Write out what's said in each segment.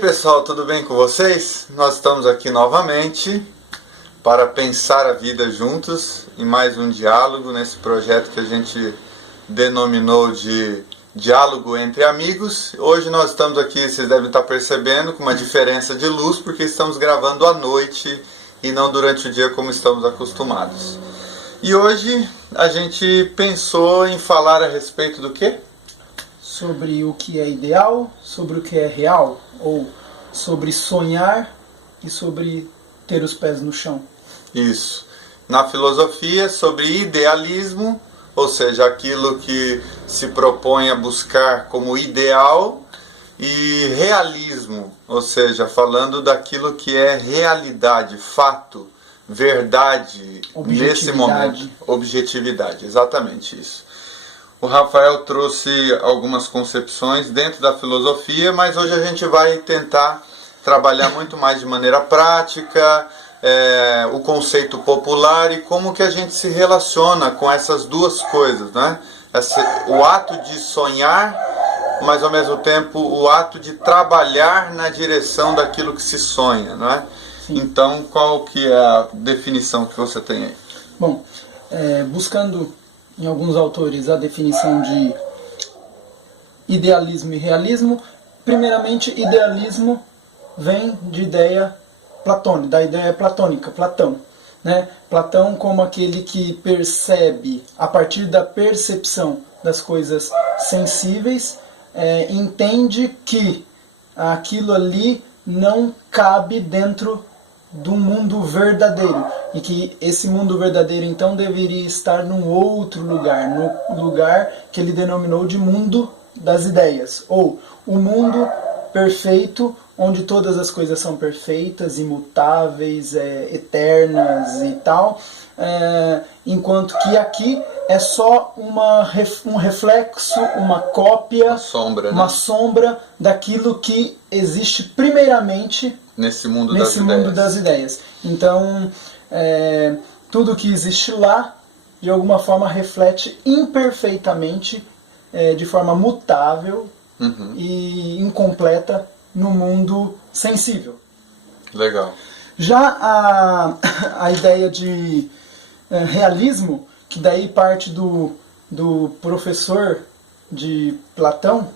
pessoal, tudo bem com vocês? Nós estamos aqui novamente para pensar a vida juntos em mais um diálogo nesse projeto que a gente denominou de Diálogo entre Amigos. Hoje nós estamos aqui, vocês devem estar percebendo, com uma diferença de luz, porque estamos gravando à noite e não durante o dia como estamos acostumados. E hoje a gente pensou em falar a respeito do quê? Sobre o que é ideal, sobre o que é real, ou sobre sonhar e sobre ter os pés no chão. Isso. Na filosofia, sobre idealismo, ou seja, aquilo que se propõe a buscar como ideal, e realismo, ou seja, falando daquilo que é realidade, fato, verdade, nesse momento. Objetividade, exatamente isso. O Rafael trouxe algumas concepções dentro da filosofia, mas hoje a gente vai tentar trabalhar muito mais de maneira prática, o conceito popular e como que a gente se relaciona com essas duas coisas, né? O ato de sonhar, mas ao mesmo tempo o ato de trabalhar na direção daquilo que se sonha, né? Então, qual que é a definição que você tem aí? Bom, buscando em alguns autores a definição de idealismo e realismo, primeiramente, idealismo vem de ideia platônica, da ideia platônica, Platão. Né? Platão como aquele que percebe, a partir da percepção das coisas sensíveis, entende que aquilo ali não cabe dentro do mundo verdadeiro, e que esse mundo verdadeiro então deveria estar num outro lugar, no lugar que ele denominou de mundo das ideias, ou o mundo perfeito, onde todas as coisas são perfeitas, imutáveis, eternas e tal, enquanto que aqui é só um reflexo, uma cópia, uma sombra daquilo que existe primeiramente nesse mundo das ideias. Então, tudo que existe lá, de alguma forma, reflete imperfeitamente, de forma mutável e incompleta no mundo sensível. Legal. Já a ideia de realismo, que daí parte do professor de Platão,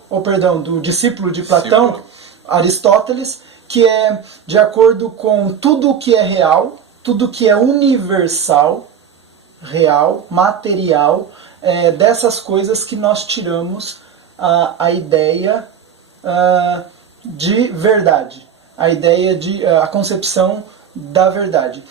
do discípulo de Platão, Aristóteles, que é de acordo com tudo o que é real, tudo que é universal, real, material, dessas coisas que nós tiramos a ideia de verdade, a concepção da verdade.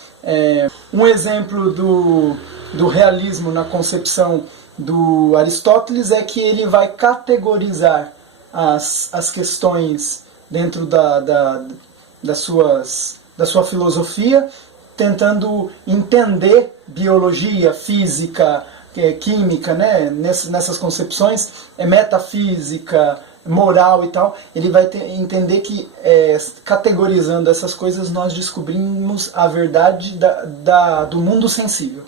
Um exemplo do realismo na concepção do Aristóteles é que ele vai categorizar as questões dentro da sua filosofia, tentando entender biologia, física, química, né? Nessas concepções, metafísica, moral e tal. Ele vai entender que, categorizando essas coisas, nós descobrimos a verdade do mundo sensível.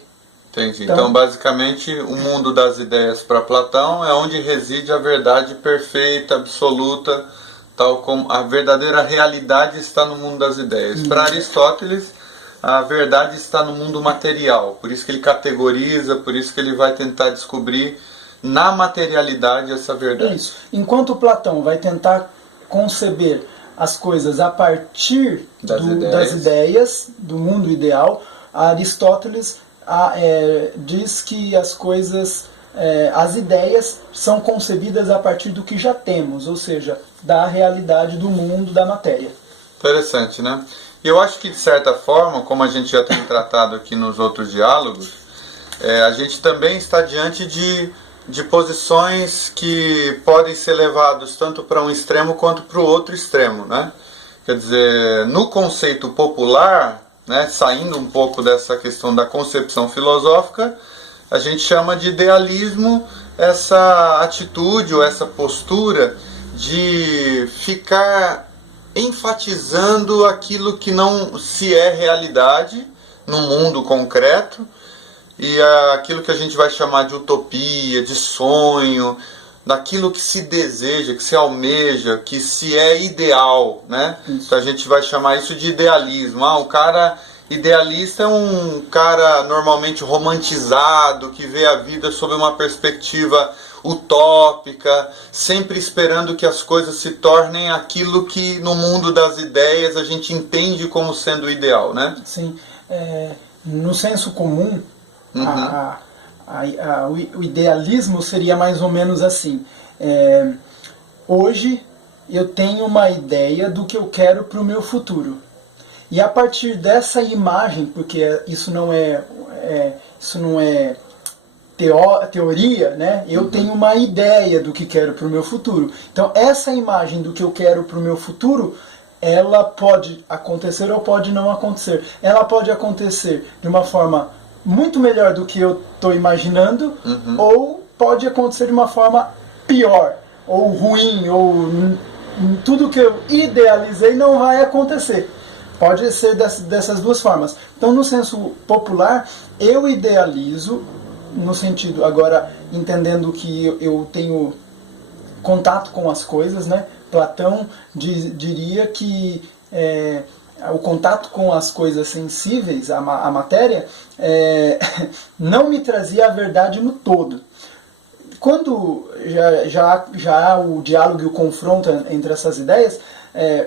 Entendi. Então, basicamente, o mundo das ideias para Platão é onde reside a verdade perfeita, absoluta, tal como a verdadeira realidade está no mundo das ideias. Para Aristóteles, a verdade está no mundo material. Por isso que ele categoriza, por isso que ele vai tentar descobrir na materialidade essa verdade. Isso. Enquanto Platão vai tentar conceber as coisas a partir das ideias, do mundo ideal, Aristóteles diz que as coisas, as ideias são concebidas a partir do que já temos, ou seja, da realidade do mundo, da matéria. Interessante, né? E eu acho que, de certa forma, como a gente já tem tratado aqui nos outros diálogos, a gente também está diante de posições que podem ser levadas tanto para um extremo quanto para o outro extremo, né? Quer dizer, no conceito popular, né, saindo um pouco dessa questão da concepção filosófica, a gente chama de idealismo essa atitude ou essa postura de ficar enfatizando aquilo que não se é realidade no mundo concreto, e aquilo que a gente vai chamar de utopia, de sonho, daquilo que se deseja, que se almeja, que se é ideal, né? Então a gente vai chamar isso de idealismo. O cara idealista é um cara normalmente romantizado, que vê a vida sob uma perspectiva utópica, sempre esperando que as coisas se tornem aquilo que no mundo das ideias a gente entende como sendo ideal, né? Sim. No senso comum, o idealismo seria mais ou menos assim. Hoje eu tenho uma ideia do que eu quero para o meu futuro. E a partir dessa imagem, porque isso não é teoria, né? Eu tenho uma ideia do que quero para o meu futuro. Então essa imagem do que eu quero para o meu futuro, ela pode acontecer ou pode não acontecer. Ela pode acontecer de uma forma muito melhor do que eu estou imaginando, ou pode acontecer de uma forma pior, ou ruim, ou tudo que eu idealizei não vai acontecer. Pode ser dessas duas formas. Então, no senso popular, eu idealizo, no sentido, agora, entendendo que eu tenho contato com as coisas, né? Platão diria que o contato com as coisas sensíveis, a matéria, não me trazia a verdade no todo. Quando já o diálogo e o confronto entre essas ideias,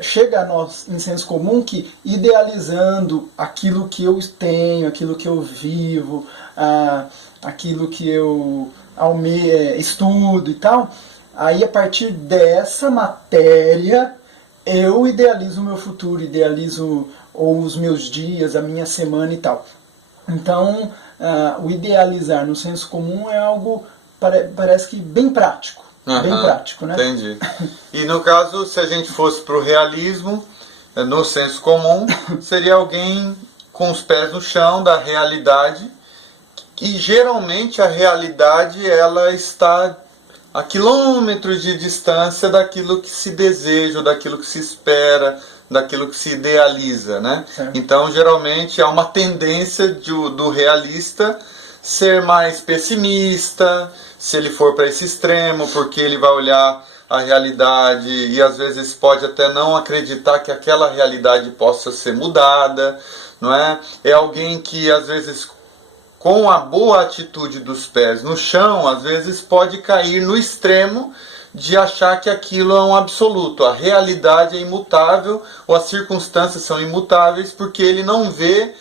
chega a nós, em senso comum, que idealizando aquilo que eu tenho, aquilo que eu vivo, aquilo que eu estudo e tal, aí a partir dessa matéria eu idealizo o meu futuro, idealizo os meus dias, a minha semana e tal. Então, o idealizar no senso comum é algo, parece que bem prático. Bem prático, né? Entendi. E no caso, se a gente fosse para o realismo, no senso comum, seria alguém com os pés no chão da realidade, e geralmente a realidade ela está a quilômetros de distância daquilo que se deseja, daquilo que se espera, daquilo que se idealiza, né? Então, geralmente, há uma tendência do realista ser mais pessimista, se ele for para esse extremo, porque ele vai olhar a realidade e às vezes pode até não acreditar que aquela realidade possa ser mudada, não é? É alguém que às vezes, com a boa atitude dos pés no chão, às vezes pode cair no extremo de achar que aquilo é um absoluto, a realidade é imutável ou as circunstâncias são imutáveis, porque ele não vê,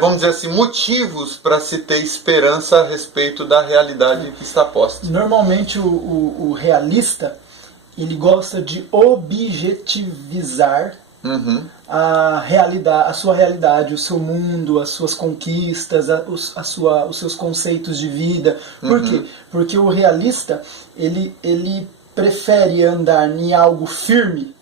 vamos dizer assim, motivos para se ter esperança a respeito da realidade que está posta. Normalmente o realista, ele gosta de objetivizar a realidade, a sua realidade, o seu mundo, as suas conquistas, os seus conceitos de vida. Por quê? Porque o realista, ele prefere andar em algo firme,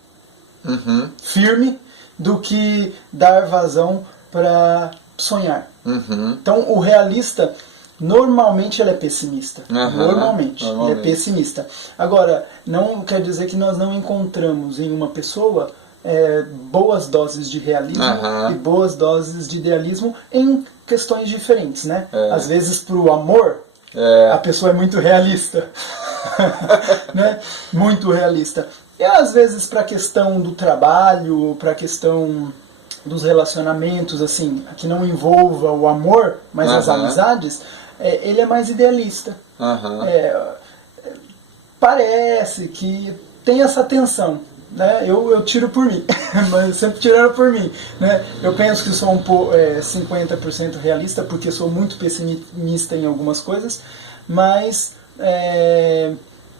do que dar vazão para sonhar. Então o realista normalmente ele é pessimista. Normalmente ele é pessimista. Agora, não quer dizer que nós não encontramos em uma pessoa boas doses de realismo e boas doses de idealismo em questões diferentes, né? Às vezes para o amor a pessoa é muito realista. Né? Muito realista. E às vezes para a questão do trabalho, para a questão dos relacionamentos, assim, que não envolva o amor, mas as amizades, ele é mais idealista. Parece que tem essa tensão, né? Eu tiro por mim, mas sempre tiraram por mim, né? Eu penso que sou 50% realista, porque sou muito pessimista em algumas coisas, mas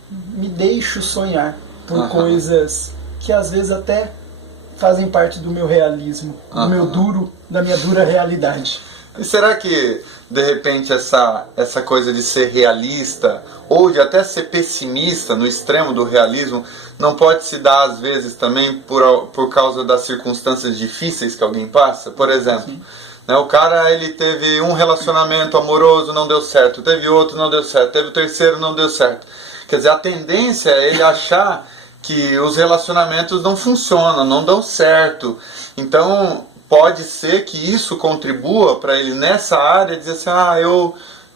me deixo sonhar por coisas que às vezes até fazem parte do meu realismo, da minha dura realidade. E será que, de repente, essa coisa de ser realista, ou de até ser pessimista no extremo do realismo, não pode se dar, às vezes, também por causa das circunstâncias difíceis que alguém passa? Por exemplo, né, o cara ele teve um relacionamento amoroso, não deu certo, teve outro, não deu certo, teve o terceiro, não deu certo. Quer dizer, a tendência é ele achar que os relacionamentos não funcionam, não dão certo. Então, pode ser que isso contribua para ele nessa área dizer assim,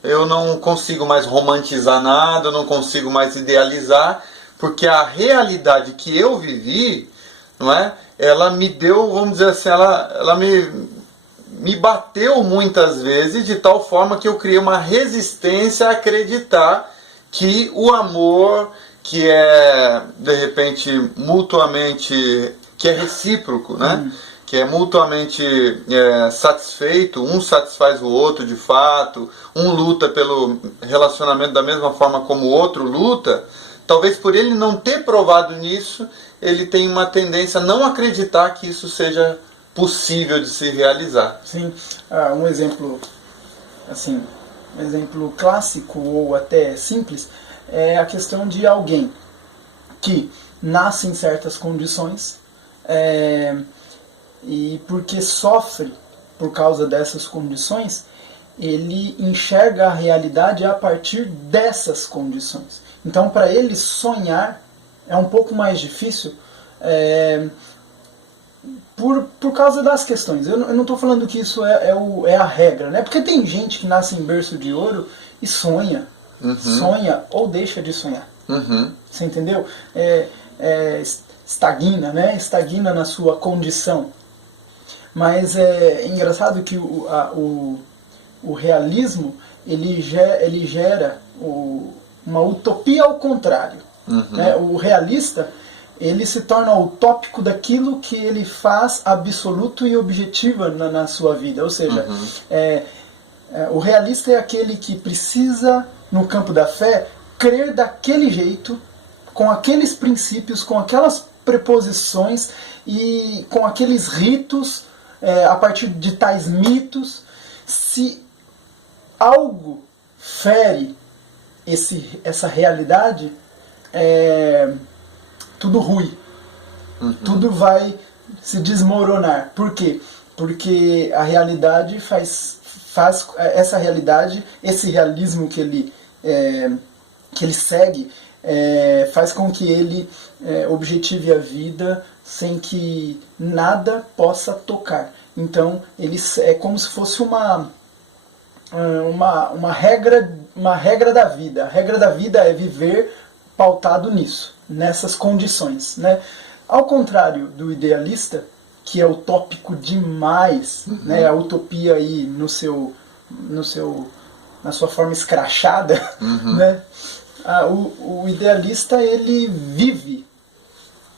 eu não consigo mais romantizar nada, eu não consigo mais idealizar, porque a realidade que eu vivi, não é? Ela me deu, vamos dizer assim, ela me bateu muitas vezes de tal forma que eu criei uma resistência a acreditar que o amor, que é de repente mutuamente, que é recíproco, né? Que é mutuamente satisfeito, um satisfaz o outro de fato, um luta pelo relacionamento da mesma forma como o outro luta, talvez por ele não ter provado nisso, ele tem uma tendência a não acreditar que isso seja possível de se realizar. Sim, um exemplo assim, um exemplo clássico ou até simples é a questão de alguém que nasce em certas condições e porque sofre por causa dessas condições, ele enxerga a realidade a partir dessas condições. Então, para ele sonhar é um pouco mais difícil por causa das questões. Eu não estou falando que isso é a regra, né? Porque tem gente que nasce em berço de ouro e sonha. Sonha ou deixa de sonhar. Você entendeu? Estagna, né? Estagna na sua condição. Mas é engraçado que o realismo ele gera uma utopia ao contrário. Né? O realista ele se torna utópico daquilo que ele faz absoluto e objetivo na sua vida. Ou seja, o realista é aquele que precisa, no campo da fé, crer daquele jeito, com aqueles princípios, com aquelas preposições e com aqueles ritos, a partir de tais mitos. Se algo fere essa realidade, tudo ruim. Tudo vai se desmoronar. Por quê? Porque a realidade faz essa realidade, esse realismo que ele segue, faz com que ele objetive a vida sem que nada possa tocar. Então, é como se fosse uma regra da vida. A regra da vida é viver pautado nisso, nessas condições, né? Ao contrário do idealista, que é utópico demais, né? A utopia aí na sua forma escrachada, né? O idealista ele vive,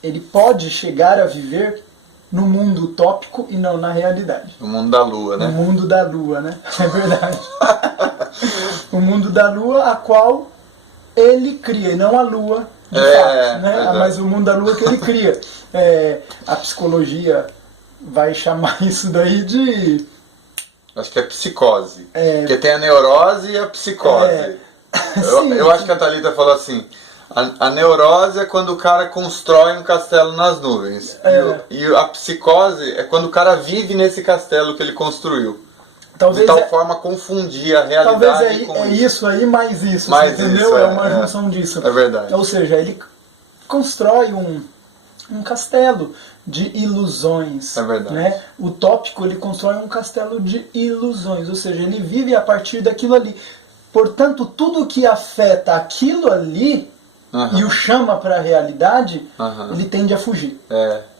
ele pode chegar a viver no mundo utópico e não na realidade. No mundo da lua, né? No mundo da lua, né? É verdade. O mundo da lua, a qual ele cria, e não a lua, de fato, né? Mas o mundo da lua que ele cria. A psicologia vai chamar isso daí de... Acho que é psicose. Porque tem a neurose e a psicose. Eu acho que a Thalita falou assim, a neurose é quando o cara constrói um castelo nas nuvens. E a psicose é quando o cara vive nesse castelo que ele construiu. Talvez de tal forma confundir a realidade com isso aí, mais isso, mais entendeu? Isso, é uma junção disso. É verdade. Ou seja, ele constrói um castelo de ilusões. É verdade. Né? O tópico, ele constrói um castelo de ilusões, ou seja, ele vive a partir daquilo ali. Portanto, tudo que afeta aquilo ali e o chama para a realidade, ele tende a fugir.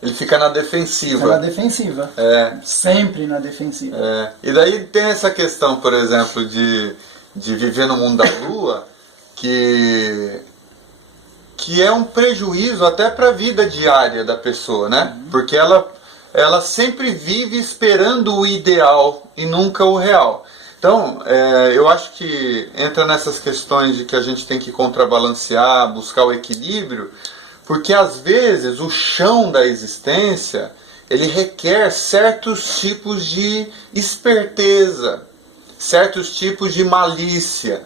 Ele fica na defensiva. Fica na defensiva. Sempre na defensiva. E daí tem essa questão, por exemplo, de viver no mundo da lua, que é um prejuízo até para a vida diária da pessoa, né? Porque ela sempre vive esperando o ideal e nunca o real. Então, eu acho que entra nessas questões de que a gente tem que contrabalancear, buscar o equilíbrio, porque às vezes o chão da existência, ele requer certos tipos de esperteza, certos tipos de malícia,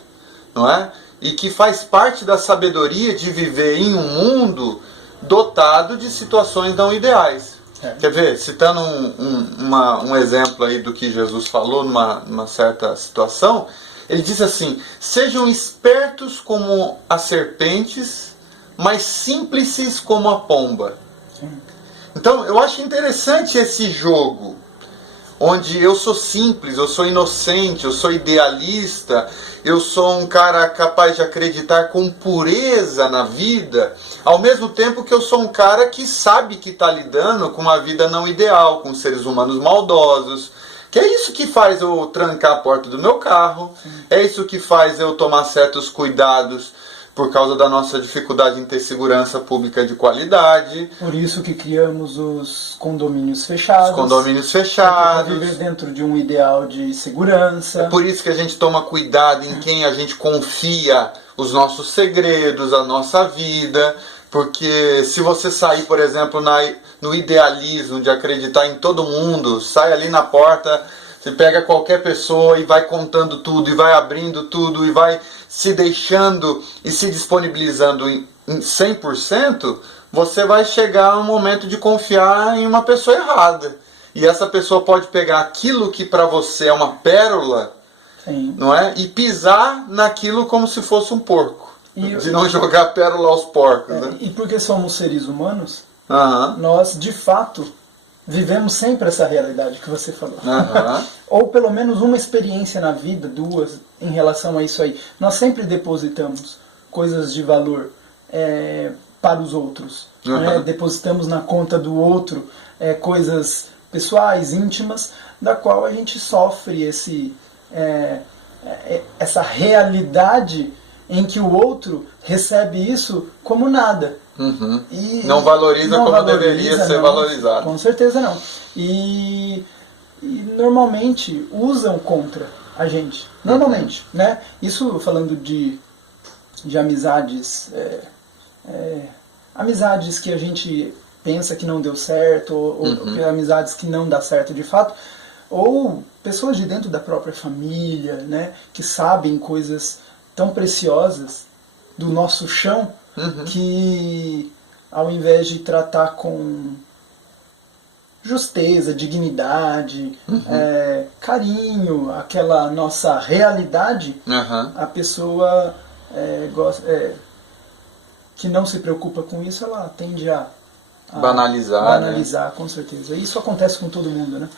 não é? E que faz parte da sabedoria de viver em um mundo dotado de situações não ideais. Quer ver? Citando um exemplo aí do que Jesus falou numa certa situação, ele diz assim: sejam espertos como as serpentes, mas simples como a pomba. Então eu acho interessante esse jogo. onde eu sou simples, eu sou inocente, eu sou idealista, eu sou um cara capaz de acreditar com pureza na vida, ao mesmo tempo que eu sou um cara que sabe que está lidando com uma vida não ideal, com seres humanos maldosos, que é isso que faz eu trancar a porta do meu carro, é isso que faz eu tomar certos cuidados por causa da nossa dificuldade em ter segurança pública de qualidade. Por isso que criamos os condomínios fechados. Os condomínios fechados. Para viver dentro de um ideal de segurança. É por isso que a gente toma cuidado em quem a gente confia os nossos segredos, a nossa vida. Porque se você sair, por exemplo, no idealismo de acreditar em todo mundo, sai ali na porta, você pega qualquer pessoa e vai contando tudo, e vai abrindo tudo, e vai se deixando e se disponibilizando em 100%, você vai chegar a um momento de confiar em uma pessoa errada. E essa pessoa pode pegar aquilo que para você é uma pérola, Sim. não é? E pisar naquilo como se fosse um porco. De não jogar pérola aos porcos. Né? E porque somos seres humanos, Uhum. nós, de fato, vivemos sempre essa realidade que você falou. Uhum. Ou pelo menos uma experiência na vida, duas, em relação a isso aí. Nós sempre depositamos coisas de valor para os outros. Uhum. Né? Depositamos na conta do outro coisas pessoais, íntimas, da qual a gente sofre essa realidade em que o outro recebe isso como nada. Uhum. Não valoriza como deveria ser valorizado. Com certeza não. E normalmente usam contra a gente. Normalmente. Né? Isso falando de amizades, amizades que a gente pensa que não deu certo, ou amizades que não dá certo de fato, ou pessoas de dentro da própria família, né, que sabem coisas tão preciosas do nosso chão, que ao invés de tratar com justeza, dignidade, carinho, aquela nossa realidade, a pessoa que não se preocupa com isso, ela tende a banalizar, com certeza. Isso acontece com todo mundo, né?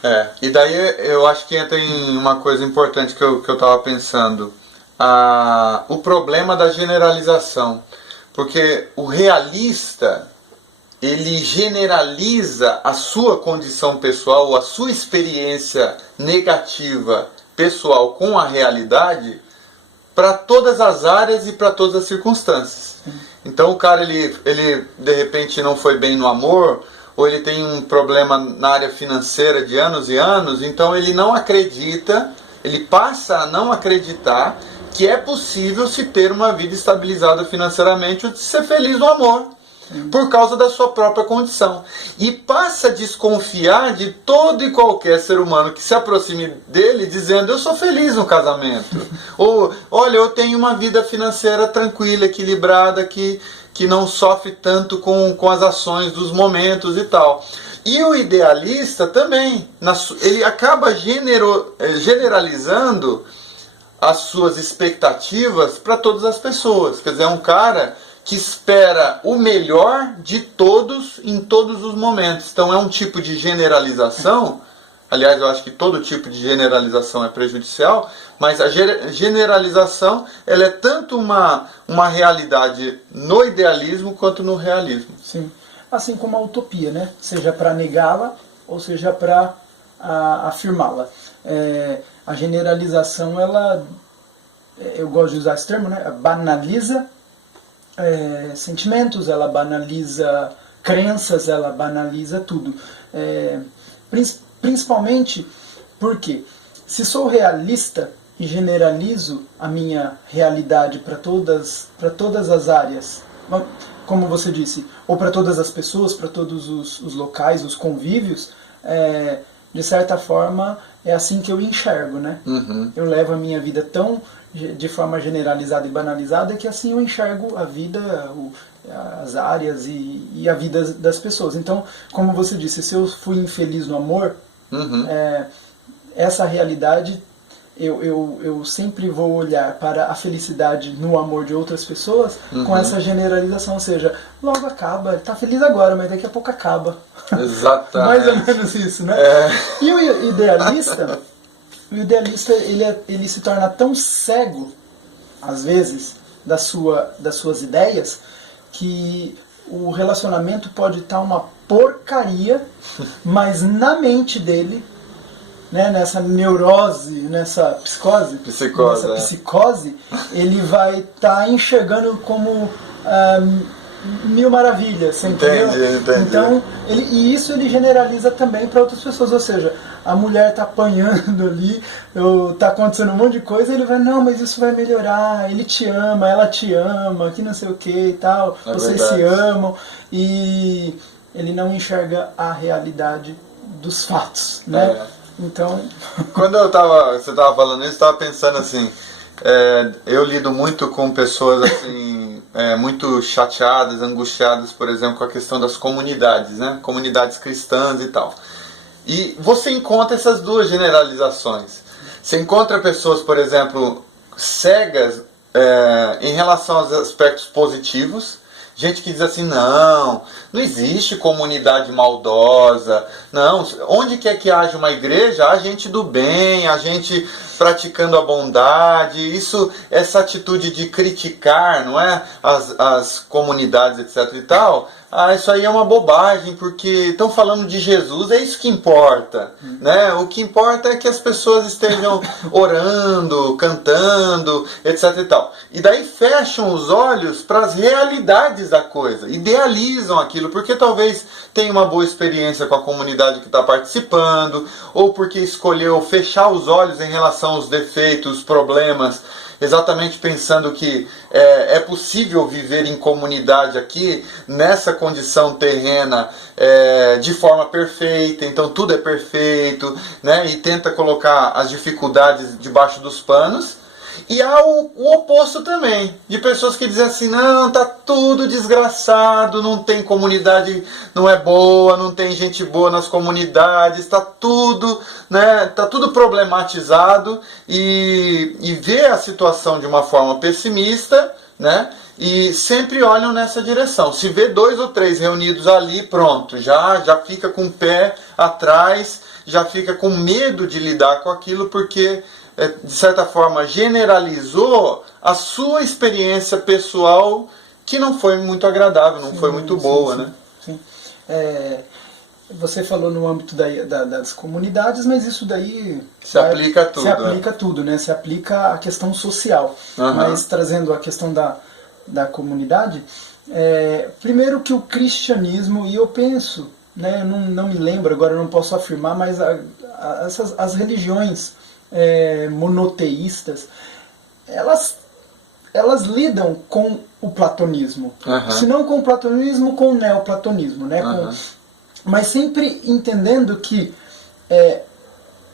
E daí eu acho que entra em uma coisa importante que eu estava pensando. O problema da generalização. Porque o realista, ele generaliza a sua condição pessoal, a sua experiência negativa pessoal com a realidade para todas as áreas e para todas as circunstâncias. Então o cara, ele de repente não foi bem no amor, ou ele tem um problema na área financeira de anos e anos, então ele não acredita, ele passa a não acreditar que é possível se ter uma vida estabilizada financeiramente ou de ser feliz no amor, por causa da sua própria condição. E passa a desconfiar de todo e qualquer ser humano que se aproxime dele dizendo: eu sou feliz no casamento. Ou, olha, eu tenho uma vida financeira tranquila, equilibrada, que não sofre tanto com as ações dos momentos e tal. E o idealista também, ele acaba generalizando as suas expectativas para todas as pessoas. Quer dizer, é um cara que espera o melhor de todos em todos os momentos. Então é um tipo de generalização. Aliás, eu acho que todo tipo de generalização é prejudicial, mas a generalização, ela é tanto uma realidade no idealismo quanto no realismo. Sim. Assim como a utopia, né? Seja para negá-la ou seja para afirmá-la. A generalização, ela, eu gosto de usar esse termo, né? Banaliza sentimentos, ela banaliza crenças, ela banaliza tudo. Principalmente porque, se sou realista e generalizo a minha realidade para todas as áreas, como você disse, ou para todas as pessoas, para todos os locais, os convívios, de certa forma é assim que eu enxergo, né? Eu levo a minha vida de forma generalizada e banalizada que assim eu enxergo a vida, as áreas e a vida das pessoas. Então, como você disse, se eu fui infeliz no amor, essa realidade eu sempre vou olhar para a felicidade no amor de outras pessoas com essa generalização, ou seja, logo acaba, ele tá feliz agora, mas daqui a pouco acaba. Exatamente. Mais ou menos isso, né? E o idealista, ele se torna tão cego, às vezes, das suas ideias, que o relacionamento pode estar uma porcaria, mas na mente dele, né, nessa neurose, nessa psicose, ele vai estar enxergando como mil maravilhas, você entendeu? Entendi. Então, e isso ele generaliza também para outras pessoas, ou seja, a mulher tá apanhando ali, tá acontecendo um monte de coisa, e ele vai, não, mas isso vai melhorar, ele te ama, ela te ama, que não sei o que e tal, vocês se amam, e ele não enxerga a realidade dos fatos, né? Então... Quando você tava falando isso, eu tava pensando assim, eu lido muito com pessoas assim, muito chateadas, angustiadas, por exemplo, com a questão das comunidades, né? Comunidades cristãs e tal. E você encontra essas duas generalizações. Você encontra pessoas, por exemplo, cegas em relação aos aspectos positivos. Gente que diz assim, não existe comunidade maldosa, não, onde quer que haja uma igreja, há gente do bem, há gente praticando a bondade, essa atitude de criticar, não é, as comunidades, etc e tal, isso aí é uma bobagem, porque estão falando de Jesus, é isso que importa, né? O que importa é que as pessoas estejam orando, cantando, etc e tal. E daí fecham os olhos para as realidades da coisa, idealizam aquilo, porque talvez tenha uma boa experiência com a comunidade que está participando, ou porque escolheu fechar os olhos em relação aos defeitos, problemas, exatamente pensando que é possível viver em comunidade aqui, nessa condição terrena, de forma perfeita, então tudo é perfeito, né? E tenta colocar as dificuldades debaixo dos panos. E há o oposto também, de pessoas que dizem assim, não, tá tudo desgraçado, não tem comunidade, não é boa, não tem gente boa nas comunidades, tá tudo, né, tá tudo problematizado, e vê a situação de uma forma pessimista, né, e sempre olham nessa direção. Se vê 2 ou 3 reunidos ali, pronto, já fica com o pé atrás, já fica com medo de lidar com aquilo, porque de certa forma generalizou a sua experiência pessoal, que não foi muito agradável, não foi muito boa, né? Sim. Você falou no âmbito das comunidades, mas isso daí se aplica a tudo. Se aplica a tudo, né? Se aplica à questão social. Mas trazendo a questão da comunidade, primeiro que o cristianismo, e eu penso, né, não me lembro agora, não posso afirmar, mas as religiões monoteístas, elas lidam com o platonismo, se não com o platonismo, com o neoplatonismo, né? Mas sempre entendendo que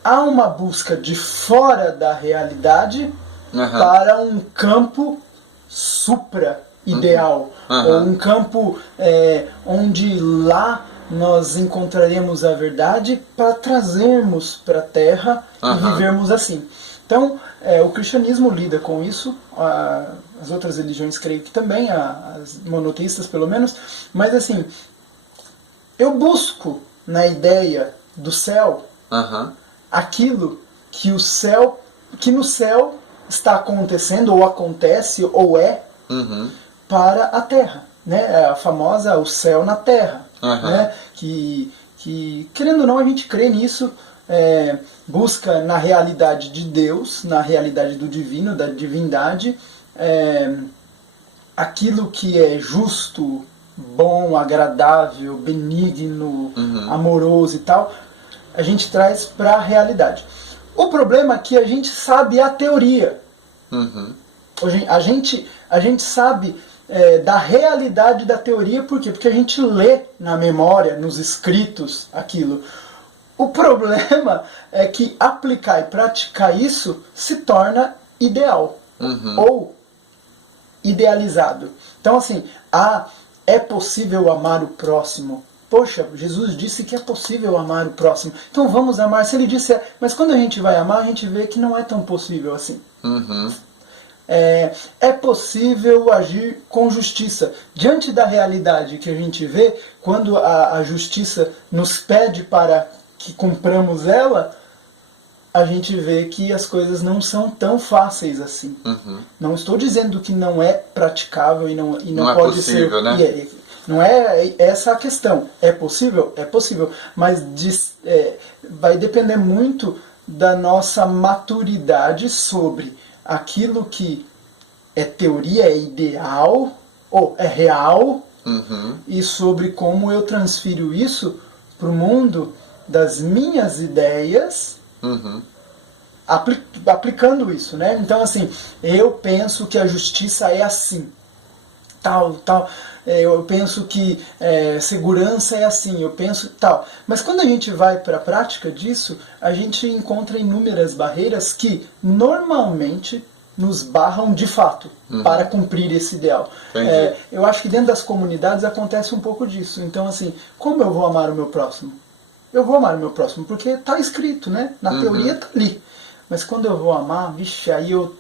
há uma busca de fora da realidade para um campo supra-ideal, ou um campo onde lá nós encontraremos a verdade para trazermos para a Terra e vivermos assim. Então, o cristianismo lida com isso, as outras religiões creio que também, as monoteístas pelo menos, mas assim, eu busco na ideia do céu aquilo que no céu está acontecendo, ou acontece, ou para a Terra, né? A famosa o céu na Terra. Né? Que, querendo ou não, a gente crê nisso, busca na realidade de Deus, na realidade do divino, da divindade, aquilo que é justo, bom, agradável, benigno, amoroso e tal, a gente traz para a realidade. O problema é que a gente sabe a teoria. A gente sabe da realidade da teoria, por quê? Porque a gente lê na memória, nos escritos, aquilo. O problema é que aplicar e praticar isso se torna ideal, ou idealizado. Então, assim, é possível amar o próximo? poxa, Jesus disse que é possível amar o próximo, então vamos amar. Se ele disse, mas quando a gente vai amar, a gente vê que não é tão possível assim. É possível agir com justiça. Diante da realidade que a gente vê, quando a justiça nos pede para que cumpramos ela, a gente vê que as coisas não são tão fáceis assim. Não estou dizendo que não é praticável e não é pode possível, ser... né? Não é essa a questão. É possível? É possível. Mas vai depender muito da nossa maturidade sobre aquilo que é teoria, é ideal, ou é real, e sobre como eu transfiro isso para o mundo das minhas ideias, aplicando isso, né? Então, assim, eu penso que a justiça é assim, tal. Eu penso que segurança é assim, eu penso tal. Mas quando a gente vai para a prática disso, a gente encontra inúmeras barreiras que normalmente nos barram de fato para cumprir esse ideal. Eu acho que dentro das comunidades acontece um pouco disso. Então, assim, como eu vou amar o meu próximo? Eu vou amar o meu próximo porque está escrito, né? Na teoria está ali. Mas quando eu vou amar, vixe, aí eu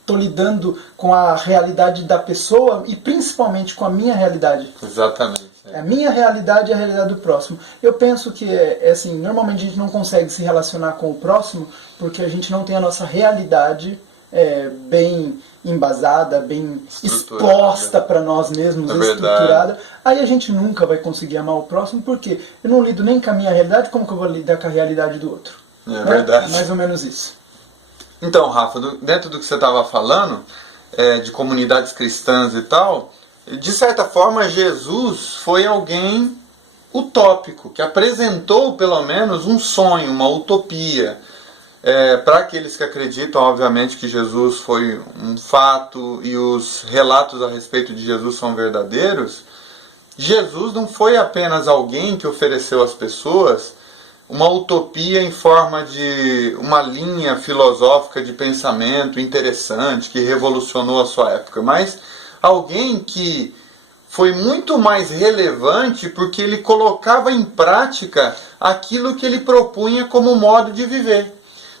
estou lidando com a realidade da pessoa e principalmente com a minha realidade. Exatamente. A minha realidade é a realidade do próximo. Eu penso que, assim, normalmente a gente não consegue se relacionar com o próximo porque a gente não tem a nossa realidade bem embasada, bem exposta para nós mesmos, estruturada. Aí a gente nunca vai conseguir amar o próximo porque eu não lido nem com a minha realidade, como que eu vou lidar com a realidade do outro? Verdade. Mais ou menos isso. Então, Rafa, dentro do que você estava falando, de comunidades cristãs e tal, de certa forma Jesus foi alguém utópico, que apresentou pelo menos um sonho, uma utopia. Para aqueles que acreditam, obviamente, que Jesus foi um fato e os relatos a respeito de Jesus são verdadeiros, Jesus não foi apenas alguém que ofereceu às pessoas uma utopia em forma de uma linha filosófica de pensamento interessante, que revolucionou a sua época, mas alguém que foi muito mais relevante porque ele colocava em prática aquilo que ele propunha como modo de viver.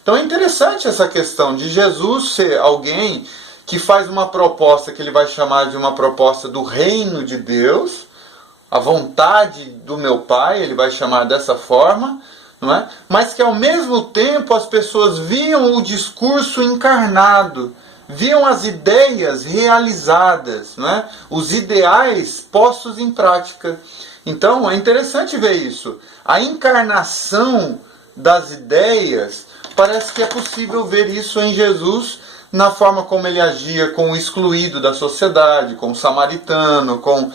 Então é interessante essa questão de Jesus ser alguém que faz uma proposta que ele vai chamar de uma proposta do reino de Deus, a vontade do meu Pai, ele vai chamar dessa forma, não é? Mas que ao mesmo tempo as pessoas viam o discurso encarnado, viam as ideias realizadas, não é? Os ideais postos em prática. Então é interessante ver isso. A encarnação das ideias, parece que é possível ver isso em Jesus, na forma como ele agia com o excluído da sociedade, com o samaritano, com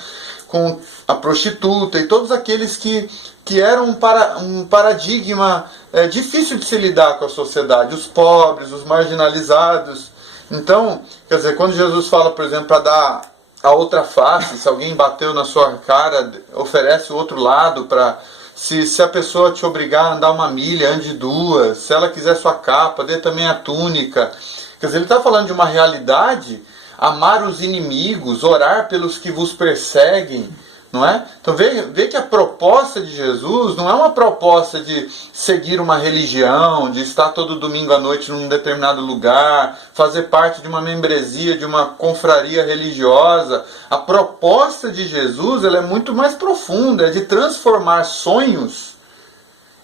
a prostituta e todos aqueles que eram um paradigma difícil de se lidar com a sociedade, os pobres, os marginalizados. Então, quer dizer, quando Jesus fala, por exemplo, para dar a outra face, se alguém bateu na sua cara, oferece o outro lado para... Se a pessoa te obrigar a andar 1 milha, ande 2. Se ela quiser sua capa, dê também a túnica. Quer dizer, ele está falando de uma realidade, amar os inimigos, orar pelos que vos perseguem, não é? Então vê que a proposta de Jesus não é uma proposta de seguir uma religião, de estar todo domingo à noite num determinado lugar, fazer parte de uma membresia, de uma confraria religiosa. A proposta de Jesus, ela é muito mais profunda, é de transformar sonhos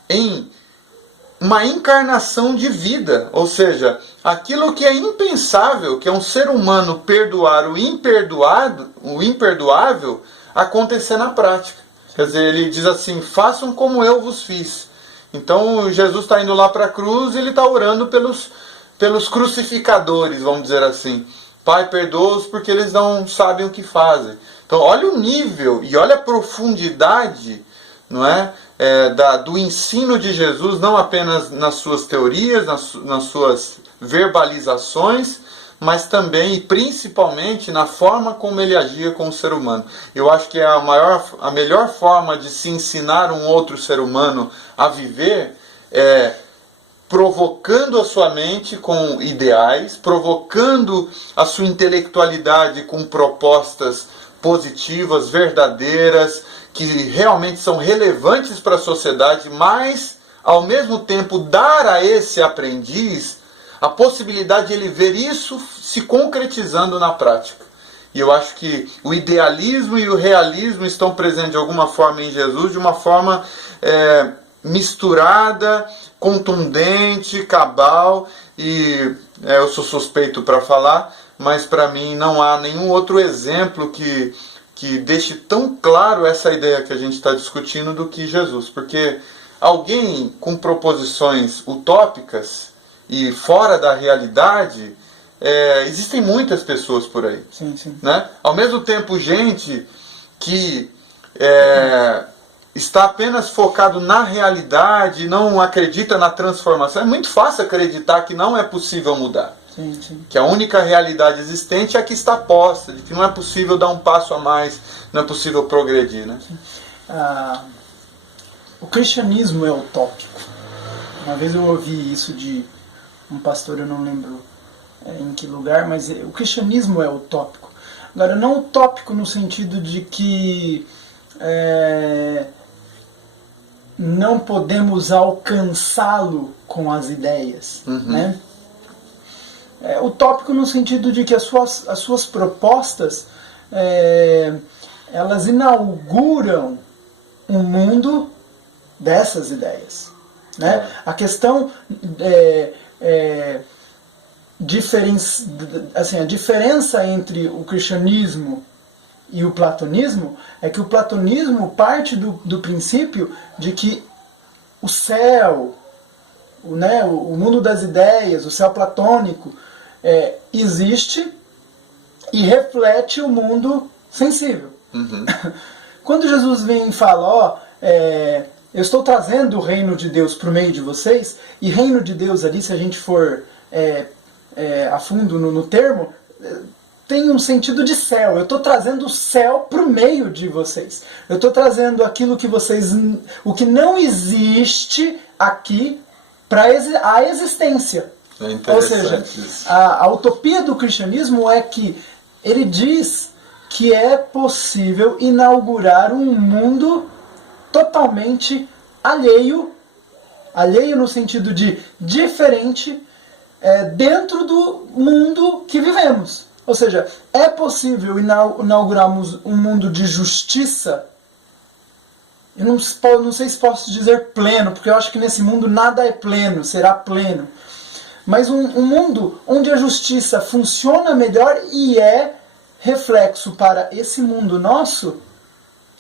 em uma encarnação de vida, ou seja, aquilo que é impensável, que é um ser humano perdoar o imperdoável, acontecer na prática. Quer dizer, ele diz assim, façam como eu vos fiz. Então Jesus está indo lá para a cruz e ele está orando pelos crucificadores, vamos dizer assim. Pai, perdoa-os porque eles não sabem o que fazem. Então olha o nível e olha a profundidade, não é? Do ensino de Jesus, não apenas nas suas teorias, nas suas verbalizações, mas também e principalmente na forma como ele agia com o ser humano. Eu acho que a melhor forma de se ensinar um outro ser humano a viver é provocando a sua mente com ideais, provocando a sua intelectualidade com propostas positivas, verdadeiras, que realmente são relevantes para a sociedade, mas, ao mesmo tempo, dar a esse aprendiz a possibilidade de ele ver isso se concretizando na prática. E eu acho que o idealismo e o realismo estão presentes de alguma forma em Jesus, de uma forma misturada, contundente, cabal, e eu sou suspeito para falar, mas para mim não há nenhum outro exemplo que deixe tão claro essa ideia que a gente está discutindo do que Jesus. Porque alguém com proposições utópicas e fora da realidade, existem muitas pessoas por aí. Sim, sim. Né? Ao mesmo tempo, gente que está apenas focado na realidade, não acredita na transformação. É muito fácil acreditar que não é possível mudar. Sim, sim. Que a única realidade existente é a que está posta, de que não é possível dar um passo a mais, não é possível progredir. Né? O cristianismo é utópico. Uma vez eu ouvi isso de um pastor, eu não lembro em que lugar, mas o cristianismo é utópico. Agora, não utópico no sentido de que não podemos alcançá-lo com as ideias. Né? É utópico no sentido de que as suas propostas elas inauguram um mundo dessas ideias. Né? A questão a diferença entre o cristianismo e o platonismo é que o platonismo parte do princípio de que o céu, o mundo das ideias, o céu platônico, existe e reflete o mundo sensível. Quando Jesus vem e fala, eu estou trazendo o reino de Deus por meio de vocês, e reino de Deus ali, se a gente for a fundo no termo, tem um sentido de céu. Eu estou trazendo o céu por meio de vocês. Eu estou trazendo aquilo que o que não existe aqui para a existência. Ou seja, a utopia do cristianismo é que ele diz que é possível inaugurar um mundo totalmente alheio no sentido de diferente, dentro do mundo que vivemos. Ou seja, é possível inaugurarmos um mundo de justiça. Eu não sei se posso dizer pleno, porque eu acho que nesse mundo nada é pleno, será pleno. Mas um mundo onde a justiça funciona melhor e é reflexo para esse mundo nosso,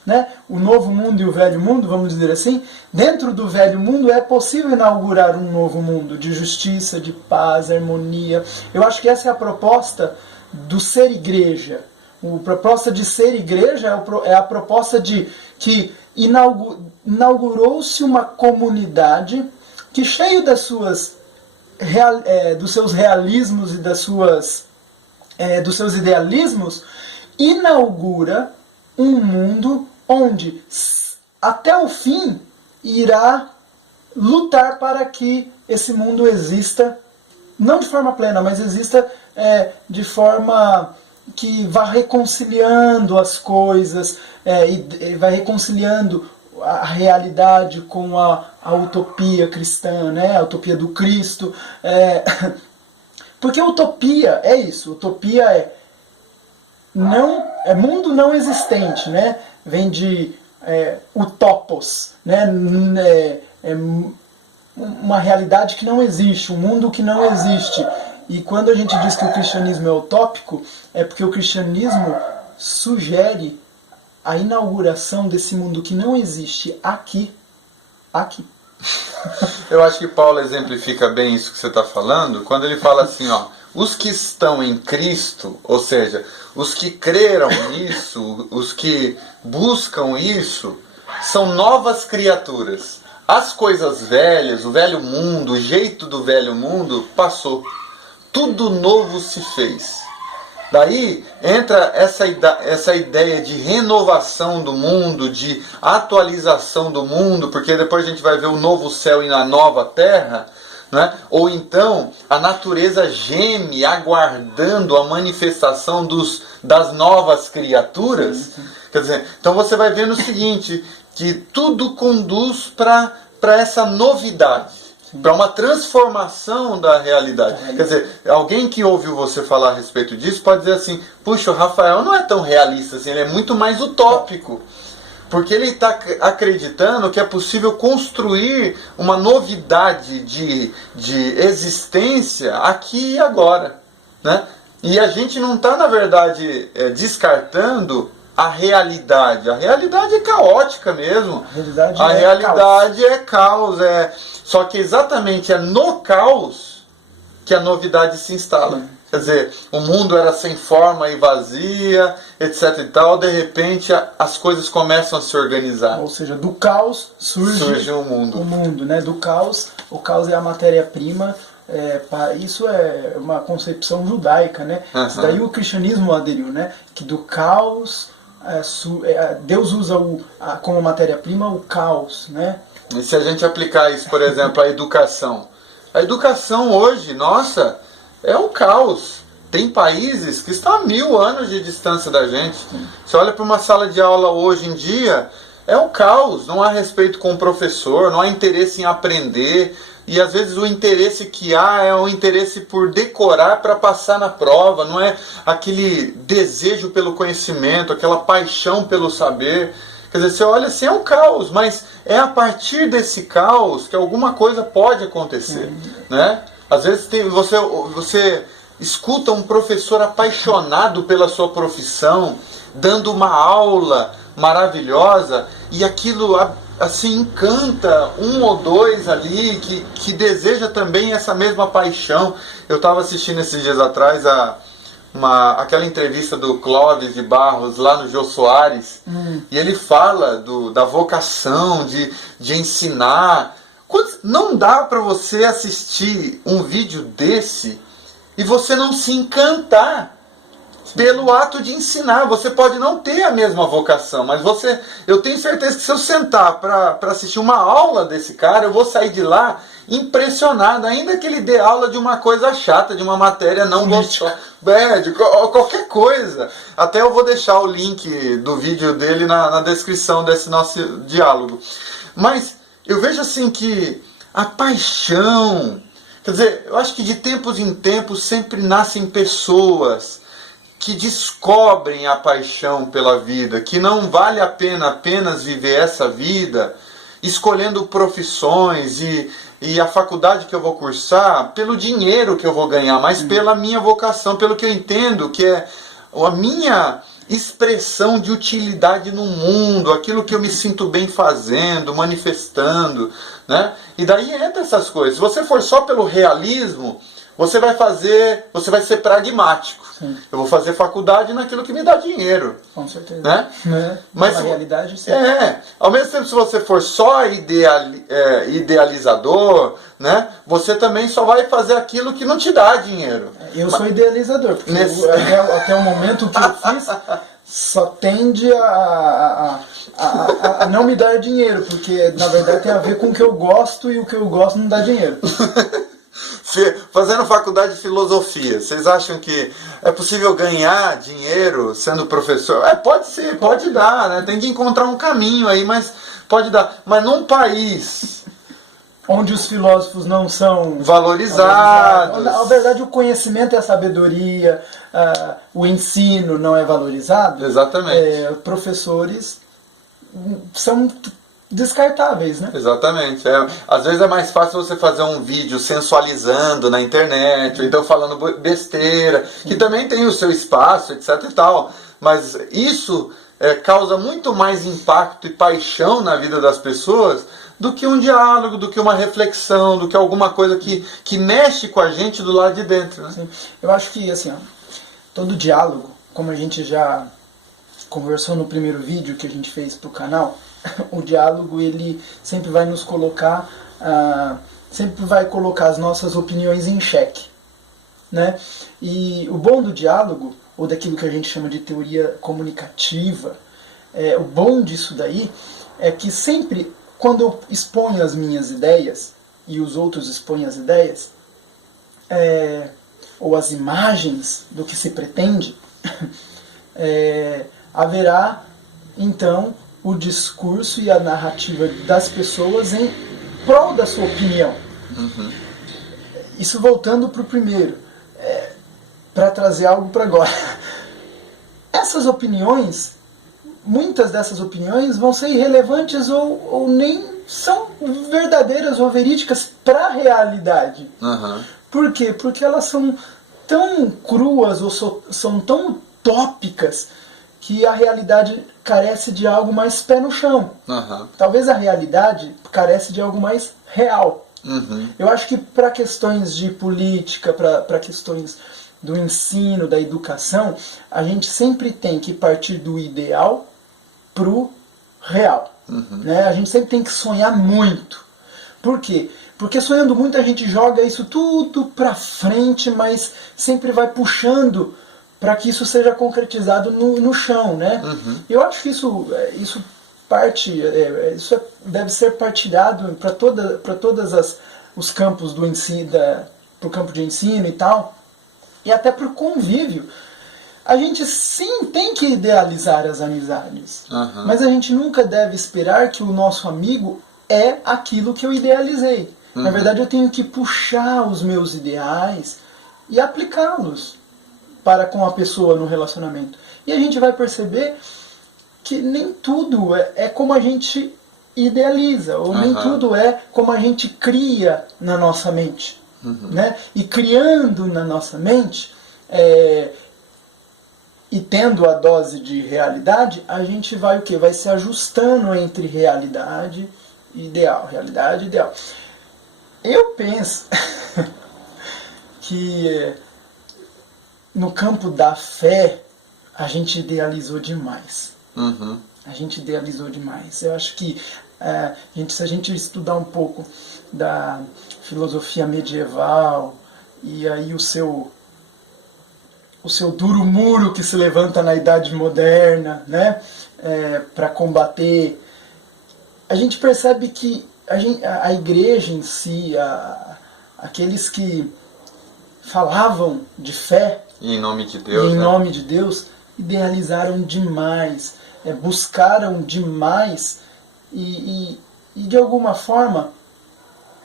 né? O novo mundo e o velho mundo, vamos dizer assim. Dentro do velho mundo é possível inaugurar um novo mundo de justiça, de paz, harmonia. Eu acho que essa é a proposta do ser igreja. A proposta de ser igreja é a proposta de que inaugurou-se uma comunidade que, cheio dos seus realismos e dos seus idealismos, inaugura um mundo onde até o fim irá lutar para que esse mundo exista, não de forma plena, mas exista de forma que vá reconciliando as coisas, e vai reconciliando a realidade com a utopia cristã, né? A utopia do Cristo. Porque utopia é isso, utopia é mundo não existente, né? Vem de utopos, né? Uma realidade que não existe, um mundo que não existe. E quando a gente diz que o cristianismo é utópico, é porque o cristianismo sugere a inauguração desse mundo que não existe aqui. Eu acho que Paulo exemplifica bem isso que você está falando, quando ele fala assim, os que estão em Cristo, ou seja, os que creram nisso, os que buscam isso, são novas criaturas. As coisas velhas, o velho mundo, o jeito do velho mundo passou. Tudo novo se fez. Daí entra essa ideia de renovação do mundo, de atualização do mundo, porque depois a gente vai ver o novo céu e a nova terra. né? Ou então a natureza geme aguardando a manifestação das novas criaturas. Quer dizer, então você vai vendo o seguinte, que tudo conduz para essa novidade, para uma transformação da realidade. Quer dizer, alguém que ouviu você falar a respeito disso pode dizer assim, puxa, o Rafael não é tão realista assim, ele é muito mais utópico. Porque ele está acreditando que é possível construir uma novidade de existência aqui e agora, né? E a gente não está, na verdade, descartando a realidade. A realidade é caótica mesmo. A realidade é caos. Só que exatamente é no caos que a novidade se instala. Quer dizer, o mundo era sem forma e vazia, etc e tal, de repente as coisas começam a se organizar. Ou seja, do caos surge o mundo. O mundo, né? Do caos, o caos é a matéria-prima. Isso é uma concepção judaica, né? Isso daí o cristianismo aderiu, né? Que do caos, Deus usa como matéria-prima o caos, né? E se a gente aplicar isso, por exemplo, à educação? A educação hoje, nossa, é um caos. Tem países que estão a 1000 anos de distância da gente. Você olha para uma sala de aula hoje em dia, é um caos. Não há respeito com o professor, não há interesse em aprender. E às vezes o interesse que há é o interesse por decorar para passar na prova. Não é aquele desejo pelo conhecimento, aquela paixão pelo saber. Quer dizer, você olha assim, é um caos, mas é a partir desse caos que alguma coisa pode acontecer, né? Às vezes você escuta um professor apaixonado pela sua profissão, dando uma aula maravilhosa, e aquilo assim encanta um ou dois ali que deseja também essa mesma paixão. Eu estava assistindo esses dias atrás aquela entrevista do Clóvis de Barros lá no Jô Soares, e ele fala da vocação de ensinar. Não dá para você assistir um vídeo desse e você não se encantar pelo ato de ensinar. Você pode não ter a mesma vocação, mas eu tenho certeza que se eu sentar para assistir uma aula desse cara, eu vou sair de lá impressionado, ainda que ele dê aula de uma coisa chata, de uma matéria não gostosa, de qualquer coisa. Até eu vou deixar o link do vídeo dele na descrição desse nosso diálogo. Mas eu vejo assim que a paixão, quer dizer, eu acho que de tempos em tempos sempre nascem pessoas que descobrem a paixão pela vida, que não vale a pena apenas viver essa vida escolhendo profissões e a faculdade que eu vou cursar pelo dinheiro que eu vou ganhar, mas pela minha vocação, pelo que eu entendo que é a minha expressão de utilidade no mundo, aquilo que eu me sinto bem fazendo, manifestando, né? E daí entra essas coisas. Se você for só pelo realismo, você vai ser pragmático. Sim. Eu vou fazer faculdade naquilo que me dá dinheiro. Com certeza. Né? Mas na realidade, sim. Ao mesmo tempo, se você for só idealizador, né, você também só vai fazer aquilo que não te dá dinheiro. Eu sou idealizador, porque até o momento que eu fiz só tende a não me dar dinheiro, porque na verdade tem a ver com o que eu gosto e o que eu gosto não dá dinheiro. Fazendo faculdade de filosofia, vocês acham que é possível ganhar dinheiro sendo professor? Pode ser, pode dar, né? Tem que encontrar um caminho aí, mas pode dar. Mas num país onde os filósofos não são valorizados. Na verdade, o conhecimento e a sabedoria, o ensino não é valorizado. Exatamente. Professores são descartáveis, né? Exatamente. Às vezes é mais fácil você fazer um vídeo sensualizando na internet, ou então falando besteira, que também tem o seu espaço, etc e tal. Mas isso causa muito mais impacto e paixão na vida das pessoas do que um diálogo, do que uma reflexão, do que alguma coisa que mexe com a gente do lado de dentro, né? Sim. Eu acho que, assim, todo diálogo, como a gente já conversou no primeiro vídeo que a gente fez pro canal, o diálogo ele sempre vai nos colocar, sempre vai colocar as nossas opiniões em xeque, né? E o bom do diálogo, ou daquilo que a gente chama de teoria comunicativa, o bom disso daí é que sempre, quando eu exponho as minhas ideias, e os outros expõem as ideias, ou as imagens do que se pretende, haverá então o discurso e a narrativa das pessoas em prol da sua opinião. Isso voltando para o primeiro, para trazer algo para agora. Essas opiniões, muitas dessas opiniões vão ser irrelevantes ou nem são verdadeiras ou verídicas para a realidade. Por quê? Porque elas são tão cruas ou são tão utópicas que a realidade carece de algo mais pé no chão. Talvez a realidade carece de algo mais real. Eu acho que para questões de política, para questões do ensino, da educação, a gente sempre tem que partir do ideal pro real. Né? A gente sempre tem que sonhar muito. Por quê? Porque sonhando muito a gente joga isso tudo para frente, mas sempre vai puxando para que isso seja concretizado no chão, né? Eu acho que isso deve ser partilhado para todas os campos do ensino, para o campo de ensino e tal, e até para o convívio. A gente sim tem que idealizar as amizades, mas a gente nunca deve esperar que o nosso amigo é aquilo que eu idealizei. Na verdade, eu tenho que puxar os meus ideais e aplicá-los para com a pessoa no relacionamento. E a gente vai perceber que nem tudo é como a gente idealiza, ou nem tudo é como a gente cria na nossa mente. Né? E criando na nossa mente, e tendo a dose de realidade, a gente vai o quê? Vai se ajustando entre realidade e ideal. Realidade e ideal. Eu penso que no campo da fé a gente idealizou demais. A gente idealizou demais. Eu acho que se a gente estudar um pouco da filosofia medieval e aí o seu duro muro que se levanta na Idade Moderna, né, para combater, a gente percebe que a igreja em si, aqueles que falavam de fé em nome de Deus, em nome de Deus, idealizaram demais, buscaram demais e de alguma forma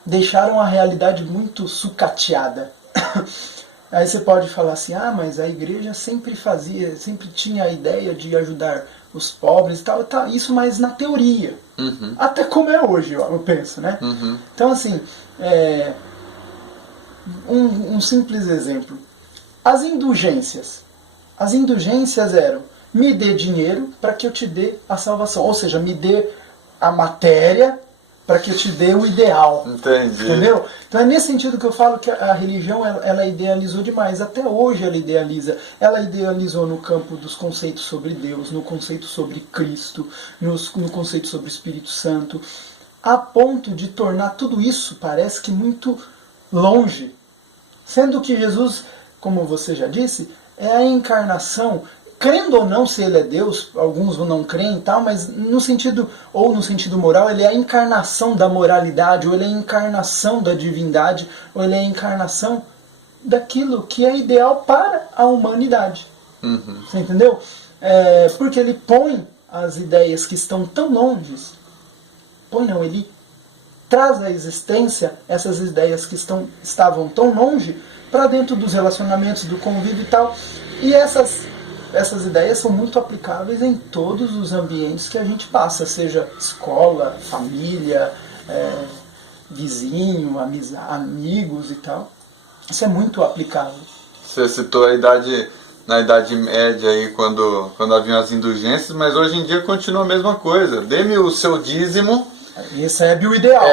deixaram a realidade muito sucateada. Aí você pode falar assim, mas a igreja sempre tinha a ideia de ajudar os pobres e tal, isso mais na teoria. Até como é hoje, eu penso, né? Então assim, um simples exemplo. As indulgências eram: me dê dinheiro para que eu te dê a salvação. Ou seja, me dê a matéria para que eu te dê o ideal. Entendi. Entendeu? Então é nesse sentido que eu falo que a religião ela idealizou demais. Até hoje ela idealiza. Ela idealizou no campo dos conceitos sobre Deus, no conceito sobre Cristo, no conceito sobre o Espírito Santo, a ponto de tornar tudo isso, parece que muito longe. Sendo que Jesus, como você já disse, é a encarnação, crendo ou não se ele é Deus, alguns não creem e tal, mas no sentido moral, ele é a encarnação da moralidade, ou ele é a encarnação da divindade, ou ele é a encarnação daquilo que é ideal para a humanidade. Você entendeu? Porque ele põe as ideias que estão tão longe, ele traz à existência essas ideias que estavam tão longe para dentro dos relacionamentos, do convívio e tal. E essas ideias são muito aplicáveis em todos os ambientes que a gente passa, seja escola, família, vizinho, amigos e tal. Isso é muito aplicável. Você citou na Idade Média aí, quando haviam as indulgências, mas hoje em dia continua a mesma coisa. Dê-me o seu dízimo. Recebe o ideal.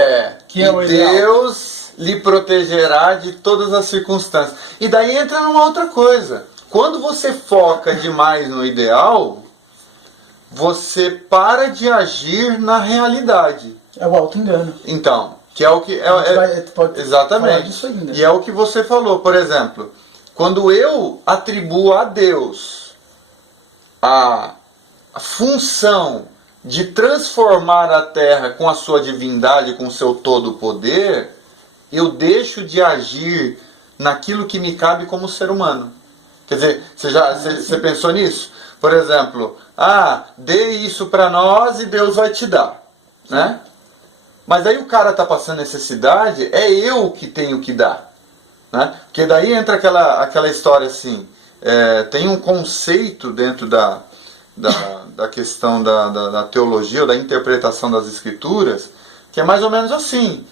Que é o ideal. Deus lhe protegerá de todas as circunstâncias. E daí entra numa outra coisa. Quando você foca demais no ideal, você para de agir na realidade. É o auto-engano. Então, que é o que... exatamente. Disso ainda. E é o que você falou, por exemplo, quando eu atribuo a Deus a função de transformar a Terra com a sua divindade, com o seu todo poder, eu deixo de agir naquilo que me cabe como ser humano. Quer dizer, você pensou nisso? Por exemplo, dê isso para nós e Deus vai te dar, né? Mas aí o cara está passando necessidade, é eu que tenho que dar, né? Porque daí entra aquela história assim, tem um conceito dentro da questão da teologia ou da interpretação das escrituras, que é mais ou menos assim,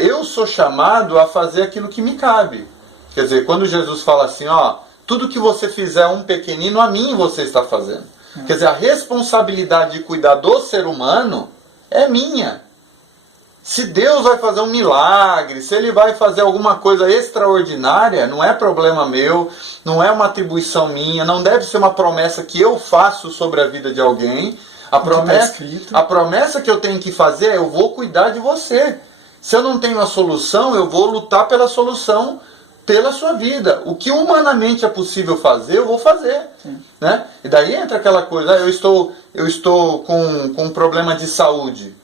eu sou chamado a fazer aquilo que me cabe. Quer dizer, quando Jesus fala assim, tudo que você fizer um pequenino, a mim você está fazendo. Quer dizer, a responsabilidade de cuidar do ser humano é minha. Se Deus vai fazer um milagre, se Ele vai fazer alguma coisa extraordinária, não é problema meu, não é uma atribuição minha, não deve ser uma promessa que eu faço sobre a vida de alguém. A promessa que eu tenho que fazer é: eu vou cuidar de você. Se eu não tenho a solução, eu vou lutar pela solução pela sua vida. O que humanamente é possível fazer, eu vou fazer. Né? E daí entra aquela coisa, eu estou com um problema de saúde.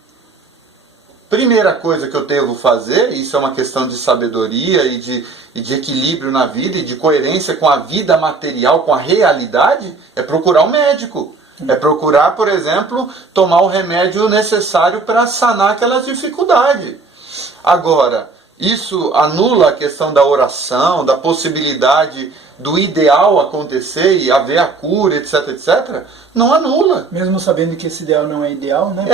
Primeira coisa que eu devo fazer, isso é uma questão de sabedoria e de equilíbrio na vida e de coerência com a vida material, com a realidade, é procurar um médico. É procurar, por exemplo, tomar o remédio necessário para sanar aquelas dificuldades. Agora, isso anula a questão da oração, da possibilidade do ideal acontecer e haver a cura, etc, etc. Não anula. Mesmo sabendo que esse ideal não é ideal, né?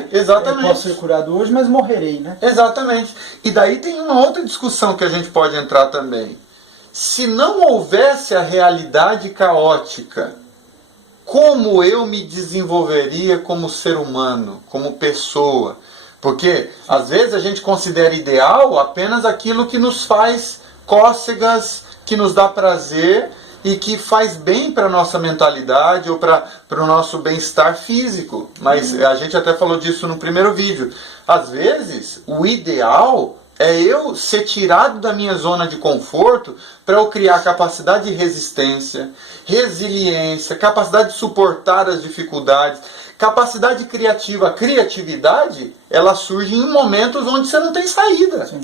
Porque exatamente. Eu posso ser curado hoje, mas morrerei, né? Exatamente. E daí tem uma outra discussão que a gente pode entrar também. Se não houvesse a realidade caótica, como eu me desenvolveria como ser humano, como pessoa? Porque, às vezes, a gente considera ideal apenas aquilo que nos faz cócegas, que nos dá prazer e que faz bem para a nossa mentalidade ou para o nosso bem-estar físico. Mas a gente até falou disso no primeiro vídeo. Às vezes, o ideal é eu ser tirado da minha zona de conforto para eu criar capacidade de resistência, resiliência, capacidade de suportar as dificuldades, capacidade criativa. A criatividade, ela surge em momentos onde você não tem saída. Sim.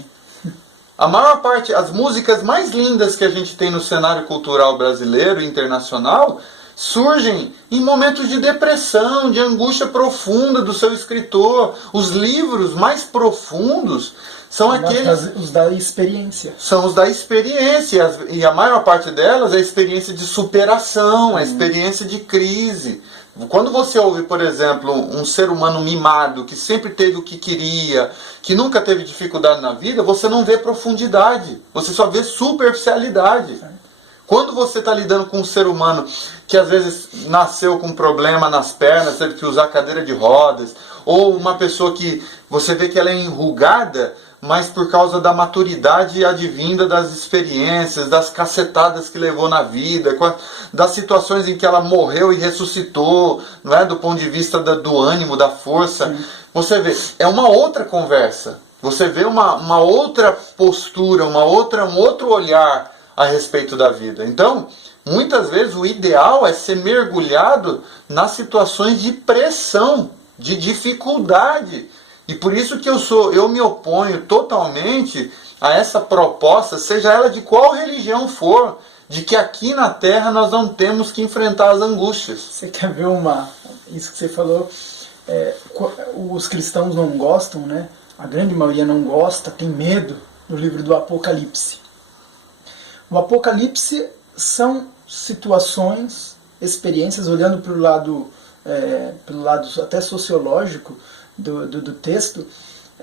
A maior parte, as músicas mais lindas que a gente tem no cenário cultural brasileiro e internacional surgem em momentos de depressão, de angústia profunda do seu escritor. Os livros mais profundos são aqueles... Os da experiência. São os da experiência. E a maior parte delas é a experiência de superação, a experiência de crise. Quando você ouve, por exemplo, um ser humano mimado, que sempre teve o que queria, que nunca teve dificuldade na vida, você não vê profundidade, você só vê superficialidade. Quando você está lidando com um ser humano que às vezes nasceu com um problema nas pernas, teve que usar cadeira de rodas, ou uma pessoa que você vê que ela é enrugada, mas por causa da maturidade advinda das experiências, das cacetadas que levou na vida, das situações em que ela morreu e ressuscitou, não é? Do ponto de vista do ânimo, da força. Sim. Você vê, é uma outra conversa. Você vê uma outra postura, um outro olhar a respeito da vida. Então, muitas vezes o ideal é ser mergulhado nas situações de pressão, de dificuldade. E por isso que eu me oponho totalmente a essa proposta, seja ela de qual religião for, de que aqui na Terra nós não temos que enfrentar as angústias. Você quer ver isso que você falou, os cristãos não gostam, né? A grande maioria não gosta, tem medo do livro do Apocalipse. O Apocalipse são situações, experiências, olhando pelo lado até sociológico, do texto,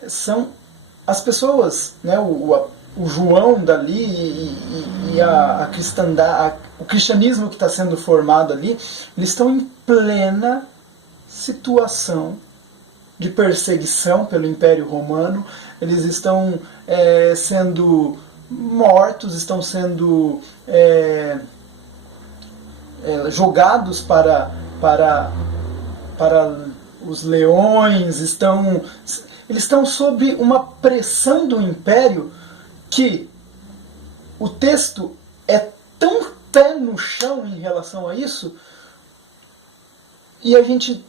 são as pessoas, né, o João dali e a cristandade, o cristianismo que está sendo formado ali, eles estão em plena situação de perseguição pelo Império Romano, eles estão sendo mortos, estão sendo jogados para os leões, eles estão sob uma pressão do império que o texto é tão pé no chão em relação a isso, e a gente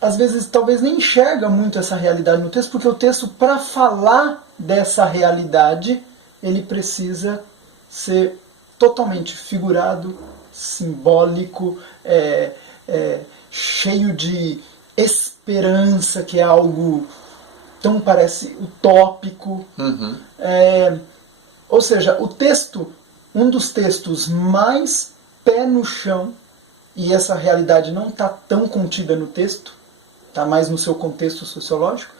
às vezes talvez nem enxerga muito essa realidade no texto, porque o texto, para falar dessa realidade, ele precisa ser totalmente figurado, simbólico, cheio de esperança, que é algo tão parece utópico. Ou seja, o texto, um dos textos mais pé no chão, e essa realidade não está tão contida no texto, está mais no seu contexto sociológico,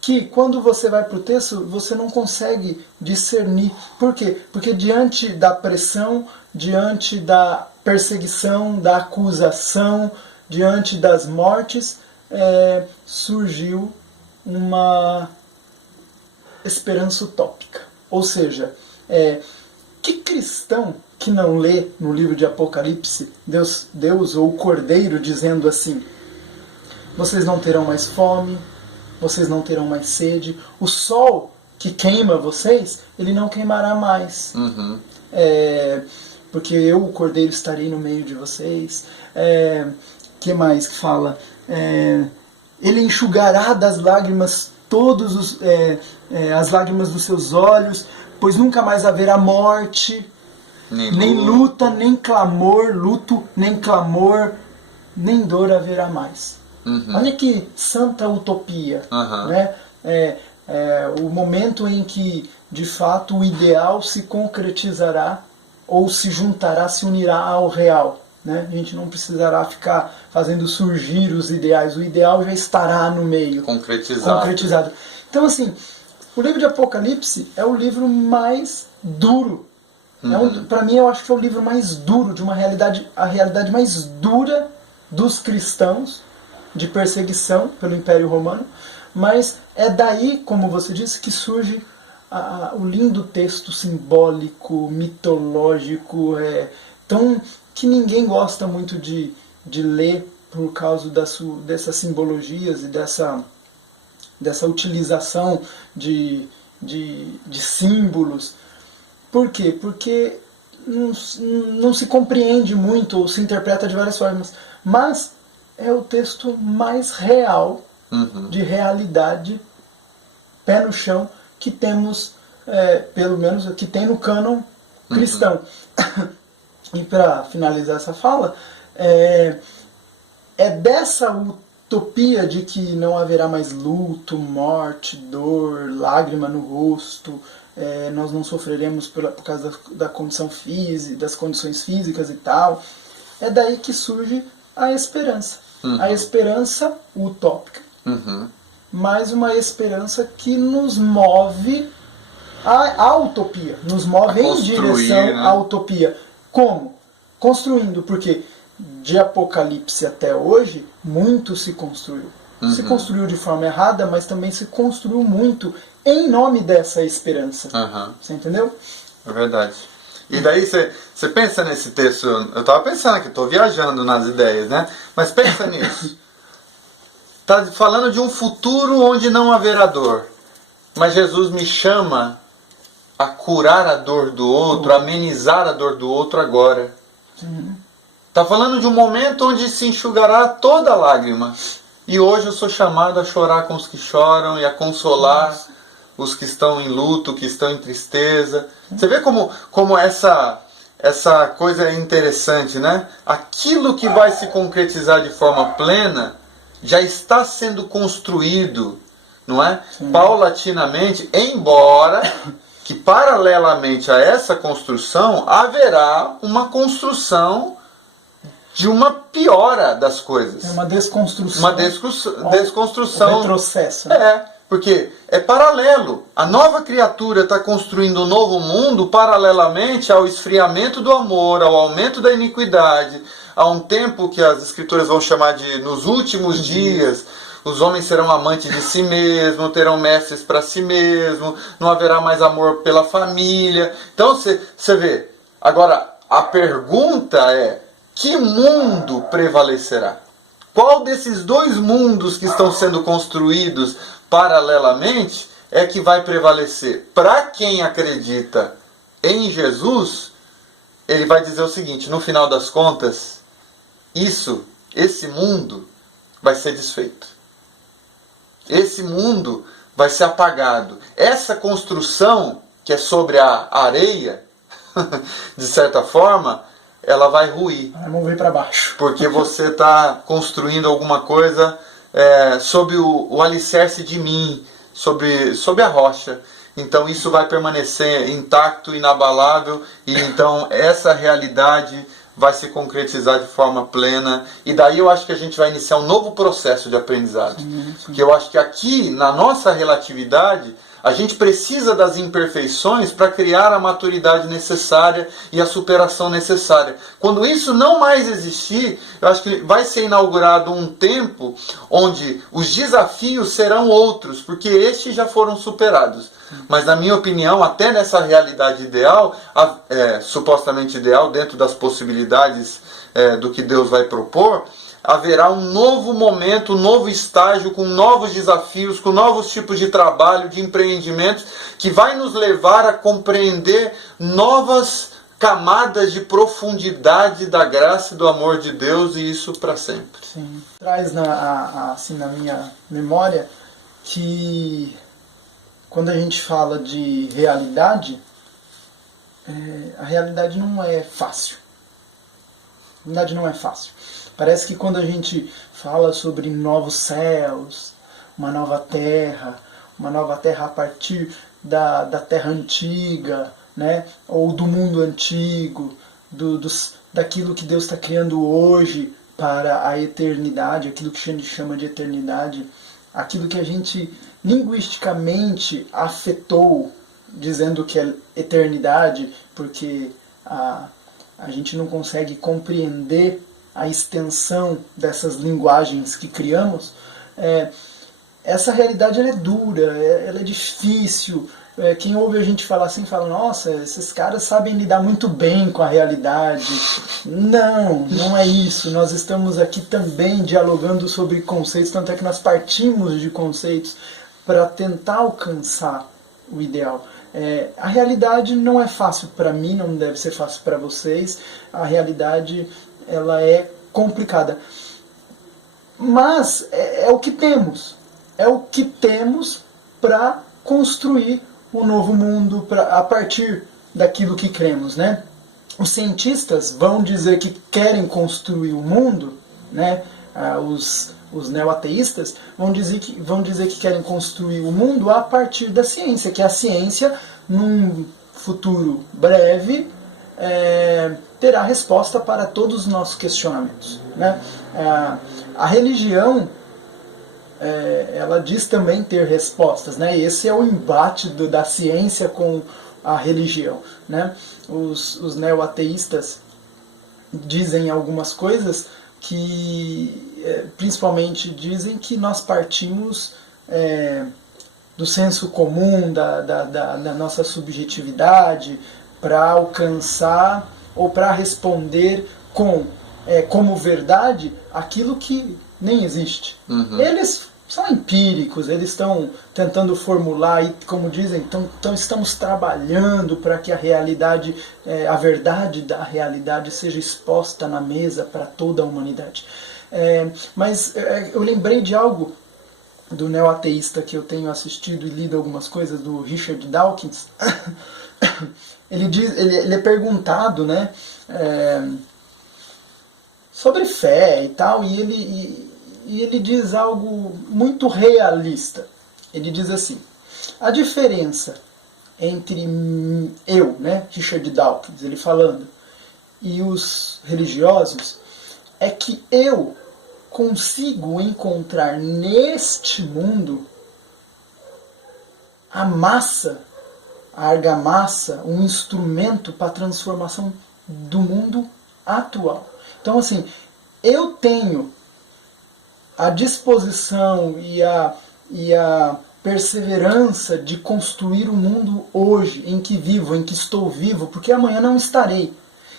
que quando você vai para o texto, você não consegue discernir. Por quê? Porque diante da pressão, diante da perseguição, da acusação, diante das mortes, surgiu uma esperança utópica. Ou seja, que cristão que não lê no livro de Apocalipse Deus ou o Cordeiro dizendo assim: vocês não terão mais fome, vocês não terão mais sede, o sol que queima vocês, ele não queimará mais. Porque eu, o Cordeiro, estarei no meio de vocês. Que mais que fala? Ele enxugará das lágrimas as lágrimas dos seus olhos, pois nunca mais haverá morte, nem luta, nem clamor, luto, nem clamor, nem dor haverá mais. Olha que santa utopia, né? O momento em que, de fato, o ideal se concretizará ou se juntará, se unirá ao real. Né? A gente não precisará ficar fazendo surgir os ideais. O ideal já estará no meio. Concretizado. Então, assim, o livro de Apocalipse é o livro mais duro. Para mim, eu acho que é o livro mais duro, de uma realidade, a realidade mais dura dos cristãos, de perseguição pelo Império Romano. Mas é daí, como você disse, que surge o lindo texto simbólico, mitológico, que ninguém gosta muito de ler por causa dessas simbologias e dessa utilização de símbolos. Por quê? Porque não se compreende muito ou se interpreta de várias formas. Mas é o texto mais real, de realidade, pé no chão, que temos, pelo menos, que tem no cânon cristão. E para finalizar essa fala, é dessa utopia de que não haverá mais luto, morte, dor, lágrima no rosto, nós não sofreremos por causa da condição física, das condições físicas e tal. É daí que surge a esperança. A esperança utópica, mas uma esperança que nos move à utopia, nos move em direção à utopia. Como? Construindo, porque de Apocalipse até hoje, muito se construiu. Se construiu de forma errada, mas também se construiu muito em nome dessa esperança. Você entendeu? É verdade. E daí você pensa nesse texto, eu estava pensando aqui, estou viajando nas ideias, né? Mas pensa nisso. Está falando de um futuro onde não haverá dor. Mas Jesus me chama a curar a dor do outro, a amenizar a dor do outro agora. Está falando de um momento onde se enxugará toda lágrima. E hoje eu sou chamado a chorar com os que choram e a consolar os que estão em luto, que estão em tristeza. Você vê como essa coisa é interessante, né? Aquilo que vai se concretizar de forma plena já está sendo construído, não é? Paulatinamente, embora que paralelamente a essa construção haverá uma construção de uma piora das coisas. Uma desconstrução. Uma desconstrução. Um retrocesso. Né? Porque é paralelo. A nova criatura está construindo um novo mundo paralelamente ao esfriamento do amor, ao aumento da iniquidade, a um tempo que as escrituras vão chamar de nos últimos dias. Os homens serão amantes de si mesmos, terão mestres para si mesmos, não haverá mais amor pela família. Então você vê. Agora, a pergunta é: que mundo prevalecerá? Qual desses dois mundos que estão sendo construídos paralelamente é que vai prevalecer? Para quem acredita em Jesus, ele vai dizer o seguinte: no final das contas, esse mundo vai ser desfeito. Esse mundo vai ser apagado. Essa construção, que é sobre a areia, de certa forma, ela vai ruir. Vamos ver para baixo. Porque você está construindo alguma coisa sob o alicerce de mim, sobre a rocha. Então isso vai permanecer intacto, inabalável, e então essa realidade vai se concretizar de forma plena, e daí eu acho que a gente vai iniciar um novo processo de aprendizado. Sim. Que eu acho que aqui, na nossa relatividade, a gente precisa das imperfeições para criar a maturidade necessária e a superação necessária. Quando isso não mais existir, eu acho que vai ser inaugurado um tempo onde os desafios serão outros, porque estes já foram superados. Mas, na minha opinião, até nessa realidade ideal, supostamente ideal, dentro das possibilidades do que Deus vai propor, haverá um novo momento, um novo estágio, com novos desafios, com novos tipos de trabalho, de empreendimentos, que vai nos levar a compreender novas camadas de profundidade da graça e do amor de Deus, e isso para sempre. Sim. Traz assim, na minha memória que quando a gente fala de realidade, a realidade não é fácil. A realidade não é fácil. Parece que quando a gente fala sobre novos céus, uma nova terra a partir da terra antiga, né? Ou do mundo antigo, daquilo que Deus está criando hoje para a eternidade, aquilo que a gente chama de eternidade, aquilo que a gente linguisticamente afetou, dizendo que é eternidade, porque a gente não consegue compreender a extensão dessas linguagens que criamos. Essa realidade ela é dura, ela é difícil. Quem ouve a gente falar assim, fala, nossa, esses caras sabem lidar muito bem com a realidade. Não é isso. Nós estamos aqui também dialogando sobre conceitos, tanto é que nós partimos de conceitos para tentar alcançar o ideal. A realidade não é fácil para mim, não deve ser fácil para vocês. A realidade ela é complicada. Mas é o que temos. É o que temos para construir um novo mundo a partir daquilo que cremos, né? Os cientistas vão dizer que querem construir o mundo, né? Os neoateístas vão dizer que querem construir o mundo a partir da ciência, que a ciência, num futuro breve, terá resposta para todos os nossos questionamentos, né? A religião, ela diz também ter respostas, né? Esse é o embate da ciência com a religião, né? Os neoateístas dizem algumas coisas que principalmente dizem que nós partimos do senso comum, da nossa subjetividade, para alcançar ou para responder como verdade aquilo que nem existe. Uhum. Eles são empíricos, eles estão tentando formular, e como dizem, então estamos trabalhando para que a realidade, a verdade da realidade seja exposta na mesa para toda a humanidade. Mas eu lembrei de algo do neoateísta que eu tenho assistido e lido algumas coisas, do Richard Dawkins. Ele é perguntado, né, sobre fé e tal, e ele diz algo muito realista. Ele diz assim: a diferença entre eu, né, Richard Dawkins, ele falando, e os religiosos, é que eu consigo encontrar neste mundo a massa, a argamassa, um instrumento para a transformação do mundo atual. Então, assim, eu tenho a disposição e a perseverança de construir o mundo hoje, em que vivo, em que estou vivo, porque amanhã não estarei.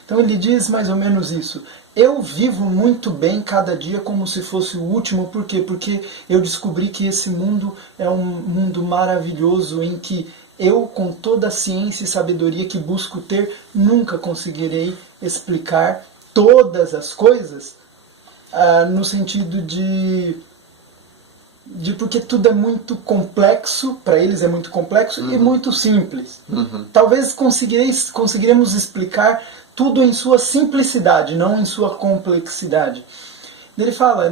Então ele diz mais ou menos isso: eu vivo muito bem cada dia como se fosse o último. Por quê? Porque eu descobri que esse mundo é um mundo maravilhoso em que eu, com toda a ciência e sabedoria que busco ter, nunca conseguirei explicar todas as coisas no sentido de porque tudo é muito complexo, para eles é muito complexo e muito simples. Talvez conseguiremos explicar tudo em sua simplicidade, não em sua complexidade. Ele fala,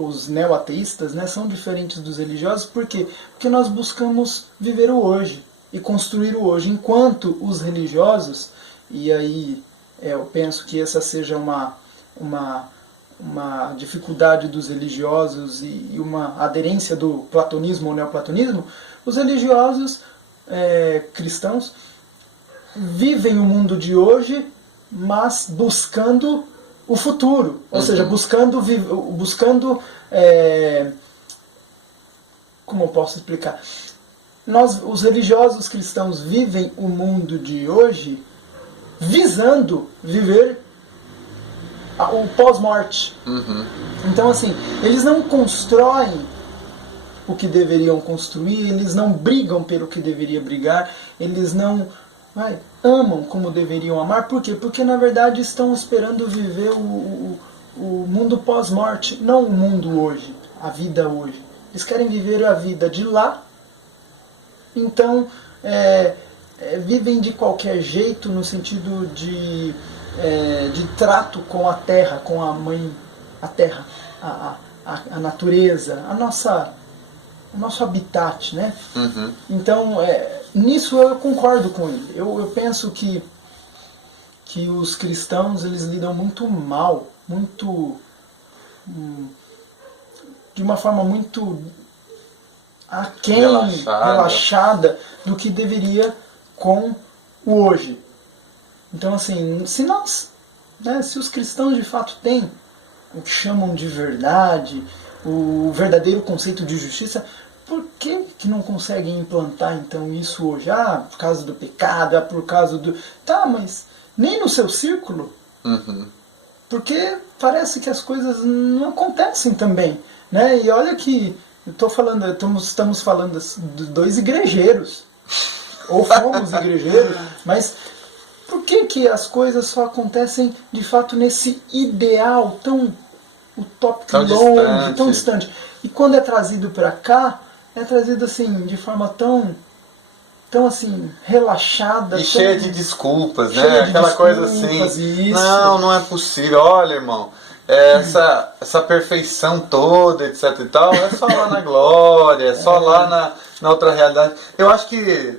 os neo-ateístas, né, são diferentes dos religiosos, por quê? Porque nós buscamos viver o hoje e construir o hoje, enquanto os religiosos, e aí eu penso que essa seja uma dificuldade dos religiosos e uma aderência do platonismo ou neoplatonismo, os religiosos cristãos vivem o mundo de hoje, mas buscando o futuro, ou seja, buscando como eu posso explicar? Os religiosos cristãos vivem o mundo de hoje visando viver o pós-morte. Então, assim, eles não constroem o que deveriam construir, eles não brigam pelo que deveria brigar, eles não amam como deveriam amar. Por quê? Porque, na verdade, estão esperando viver o mundo pós-morte, não o mundo hoje, a vida hoje. Eles querem viver a vida de lá, então vivem de qualquer jeito, no sentido de trato com a terra, com a mãe, a terra, a natureza, o nosso habitat, né? Então, nisso eu concordo com ele. Eu penso que os cristãos, eles lidam muito mal, de uma forma muito aquém, relaxada do que deveria com o hoje. Então, assim, se os cristãos de fato têm o que chamam de verdade, o verdadeiro conceito de justiça, por que não conseguem implantar então isso hoje? Por causa do pecado, por causa do... Tá, mas nem no seu círculo? Porque parece que as coisas não acontecem também, né? E olha que estamos falando de dois igrejeiros, ou fomos igrejeiros, mas por que as coisas só acontecem de fato nesse ideal tão utópico, tão longe, tão distante? E quando é trazido para cá, é trazido assim de forma tão assim relaxada e cheia de desculpas, né? Aquela coisa assim, não é possível. Olha, irmão, essa perfeição toda, etc e tal, é só lá na glória, é só lá na outra realidade. Eu acho que,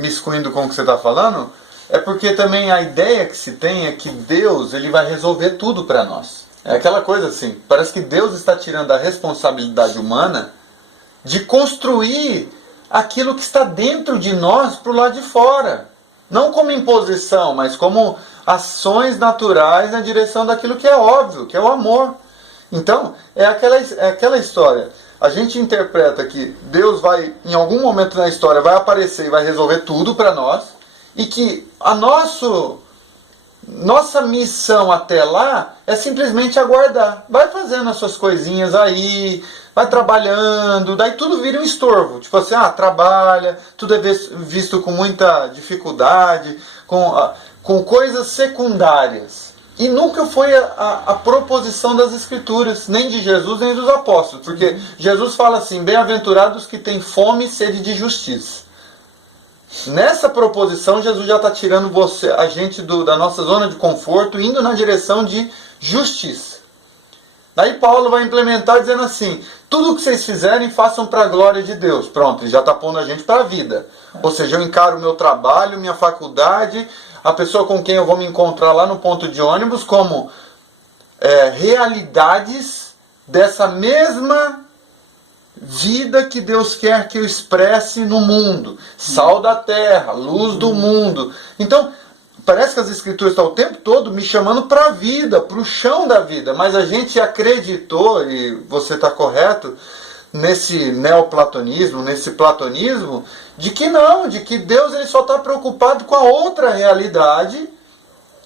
me excluindo com o que você está falando, é porque também a ideia que se tem é que Deus, ele vai resolver tudo para nós. É aquela coisa assim, parece que Deus está tirando a responsabilidade humana de construir aquilo que está dentro de nós para o lado de fora. Não como imposição, mas como ações naturais na direção daquilo que é óbvio, que é o amor. Então, é aquela história. A gente interpreta que Deus vai, em algum momento na história, vai aparecer e vai resolver tudo para nós, e que a nossa missão até lá é simplesmente aguardar. Vai fazendo as suas coisinhas aí, vai trabalhando, daí tudo vira um estorvo. Tipo assim, trabalha, tudo é visto com muita dificuldade, com coisas secundárias. E nunca foi a proposição das Escrituras, nem de Jesus, nem dos apóstolos. Porque Jesus fala assim, bem-aventurados que têm fome e sede de justiça. Nessa proposição, Jesus já está tirando a gente da nossa zona de conforto, indo na direção de justiça. Daí Paulo vai implementar dizendo assim, tudo o que vocês fizerem, façam para a glória de Deus. Pronto, ele já está pondo a gente para a vida. Ou seja, eu encaro o meu trabalho, minha faculdade, a pessoa com quem eu vou me encontrar lá no ponto de ônibus, como realidades dessa mesma vida que Deus quer que eu expresse no mundo. Sal da terra, luz do mundo. Então, parece que as Escrituras estão o tempo todo me chamando para a vida, para o chão da vida. Mas a gente acreditou, e você está correto, nesse neoplatonismo, nesse platonismo, de que não, de que Deus ele só está preocupado com a outra realidade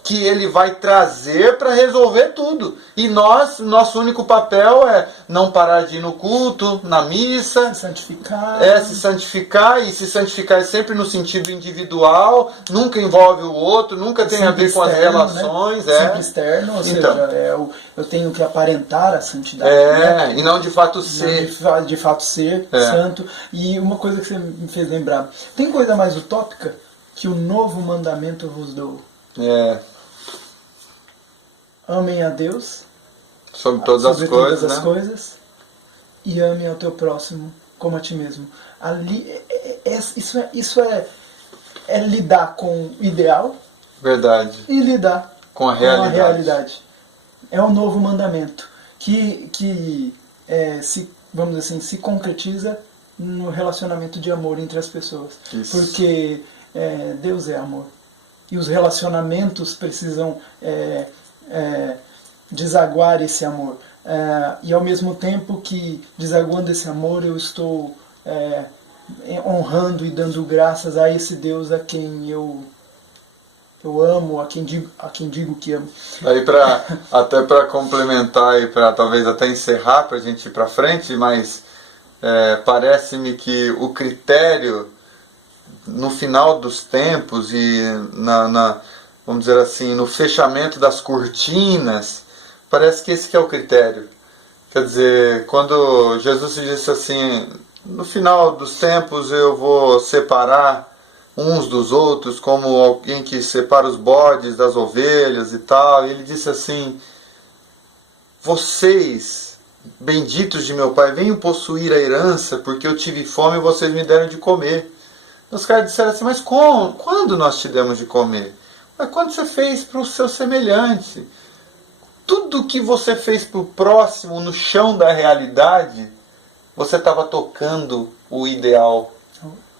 que ele vai trazer para resolver tudo. E nosso único papel é não parar de ir no culto, na missa, Se santificar. se santificar, e se santificar é sempre no sentido individual, nunca envolve o outro, nunca tem a ver com as relações. Né? Sempre externo, ou Então, seja, eu tenho que aparentar a santidade. Né? E não de fato ser. De fato ser santo. E uma coisa que você me fez lembrar, tem coisa mais utópica que o novo mandamento vos dou? Amem a Deus Sobre todas as coisas, e ame ao teu próximo como a ti mesmo. Ali, isso é lidar com o ideal. Verdade. E lidar com a realidade. É o novo mandamento que vamos dizer assim, se concretiza no relacionamento de amor entre as pessoas. Isso. Porque Deus é amor. E os relacionamentos precisam desaguar esse amor. E ao mesmo tempo que desaguando esse amor, eu estou honrando e dando graças a esse Deus a quem eu amo, a quem digo que amo. Aí até para complementar e para talvez até encerrar, para a gente ir para frente, mas parece-me que o critério no final dos tempos e vamos dizer assim, no fechamento das cortinas, parece que esse que é o critério. Quer dizer, quando Jesus disse assim, no final dos tempos eu vou separar uns dos outros, como alguém que separa os bodes das ovelhas e tal, e ele disse assim, vocês, benditos de meu Pai, venham possuir a herança, porque eu tive fome e vocês me deram de comer. Os caras disseram assim, mas quando nós te demos de comer? Mas quando você fez para o seu semelhante. Tudo que você fez para o próximo no chão da realidade, você estava tocando o ideal.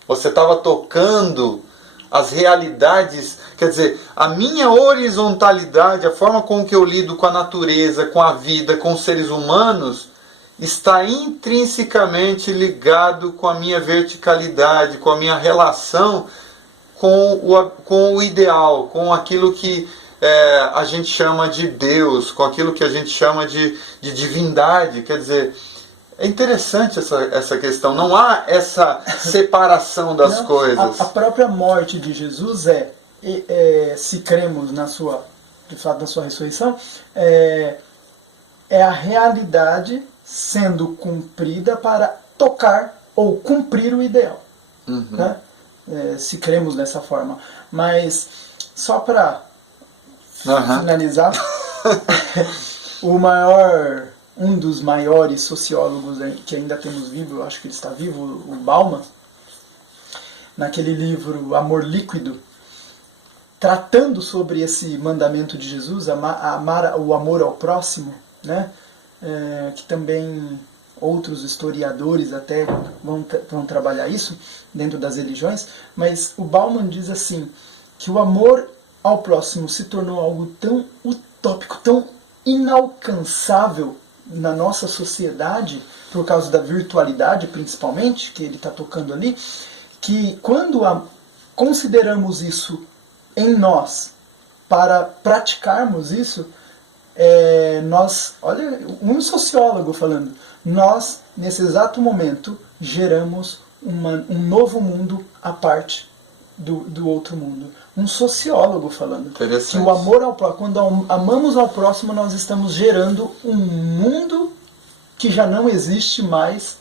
Você estava tocando as realidades. Quer dizer, a minha horizontalidade, a forma com que eu lido com a natureza, com a vida, com os seres humanos, está intrinsecamente ligado com a minha verticalidade, com a minha relação com o ideal, com aquilo que a gente chama de Deus, com aquilo que a gente chama de divindade. Quer dizer, é interessante essa questão. Não há essa separação das coisas. A própria morte de Jesus se cremos de fato na sua ressurreição, é a realidade sendo cumprida para tocar ou cumprir o ideal. Né? Se cremos dessa forma. Mas, só para finalizar, um dos maiores sociólogos que ainda temos vivo, eu acho que ele está vivo, o Bauman, naquele livro Amor Líquido, tratando sobre esse mandamento de Jesus, o amor ao próximo, né? Que também outros historiadores até vão trabalhar isso dentro das religiões, mas o Bauman diz assim, que o amor ao próximo se tornou algo tão utópico, tão inalcançável na nossa sociedade, por causa da virtualidade principalmente, que ele está tocando ali, que quando consideramos isso em nós para praticarmos isso, olha, um sociólogo falando, nós, nesse exato momento, geramos um novo mundo à parte do outro mundo. Um sociólogo falando que o amor ao próximo, quando amamos ao próximo, nós estamos gerando um mundo que já não existe mais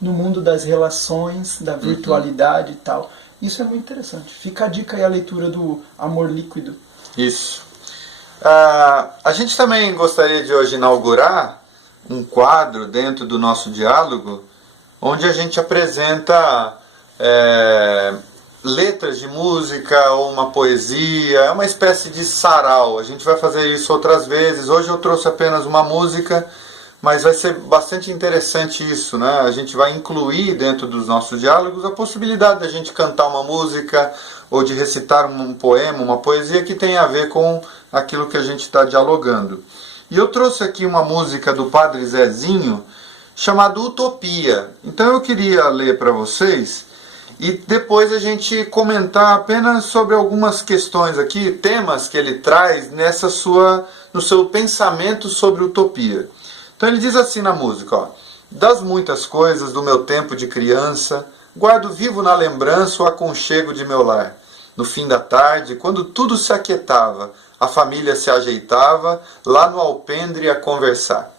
no mundo das relações, da virtualidade e tal. Isso é muito interessante. Fica a dica aí, a leitura do Amor Líquido. Isso. A gente também gostaria de hoje inaugurar um quadro dentro do nosso diálogo, onde a gente apresenta letras de música ou uma poesia, é uma espécie de sarau. A gente vai fazer isso outras vezes. Hoje eu trouxe apenas uma música, mas vai ser bastante interessante isso, né? A gente vai incluir dentro dos nossos diálogos a possibilidade de a gente cantar uma música ou de recitar um poema, uma poesia que tem a ver com aquilo que a gente está dialogando. E eu trouxe aqui uma música do Padre Zezinho chamada Utopia. Então eu queria ler para vocês e depois a gente comentar apenas sobre algumas questões aqui, temas que ele traz no seu pensamento sobre utopia. Então ele diz assim na música, ó: das muitas coisas do meu tempo de criança, guardo vivo na lembrança o aconchego de meu lar. No fim da tarde, quando tudo se aquietava, a família se ajeitava lá no alpendre a conversar.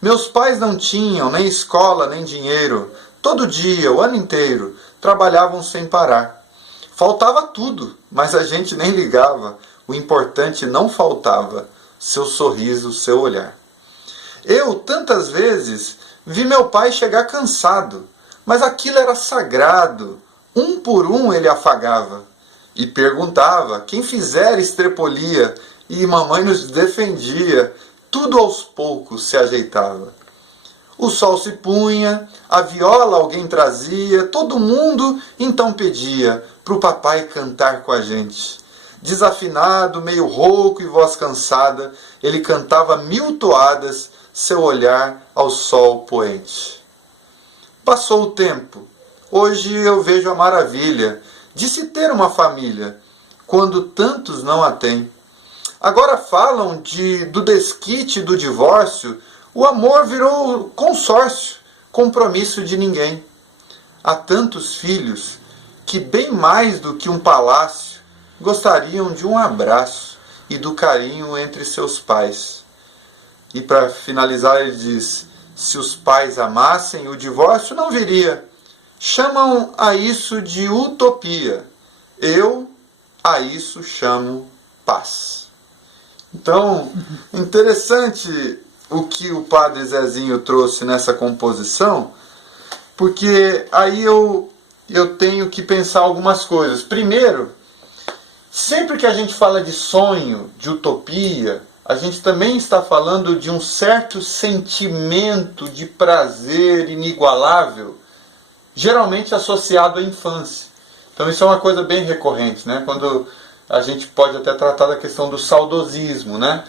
Meus pais não tinham nem escola nem dinheiro. Todo dia, o ano inteiro, trabalhavam sem parar. Faltava tudo, mas a gente nem ligava. O importante não faltava: seu sorriso, seu olhar. Eu, tantas vezes, vi meu pai chegar cansado, mas aquilo era sagrado. Um por um ele afagava e perguntava quem fizera estrepolia, e mamãe nos defendia. Tudo aos poucos se ajeitava. O sol se punha, a viola alguém trazia, todo mundo então pedia pro papai cantar com a gente. Desafinado, meio rouco e voz cansada, ele cantava 1000 toadas, seu olhar ao sol poente. Passou o tempo. Hoje eu vejo a maravilha de se ter uma família, quando tantos não a têm. Agora falam do desquite, do divórcio. O amor virou consórcio, compromisso de ninguém. Há tantos filhos que, bem mais do que um palácio, gostariam de um abraço e do carinho entre seus pais. E para finalizar ele diz: se os pais amassem, o divórcio não viria. Chamam a isso de utopia. Eu a isso chamo paz. Então, interessante o que o padre Zezinho trouxe nessa composição, porque aí eu tenho que pensar algumas coisas. Primeiro, sempre que a gente fala de sonho, de utopia, a gente também está falando de um certo sentimento de prazer inigualável, geralmente associado à infância. Então isso é uma coisa bem recorrente, né? Quando a gente pode até tratar da questão do saudosismo, né?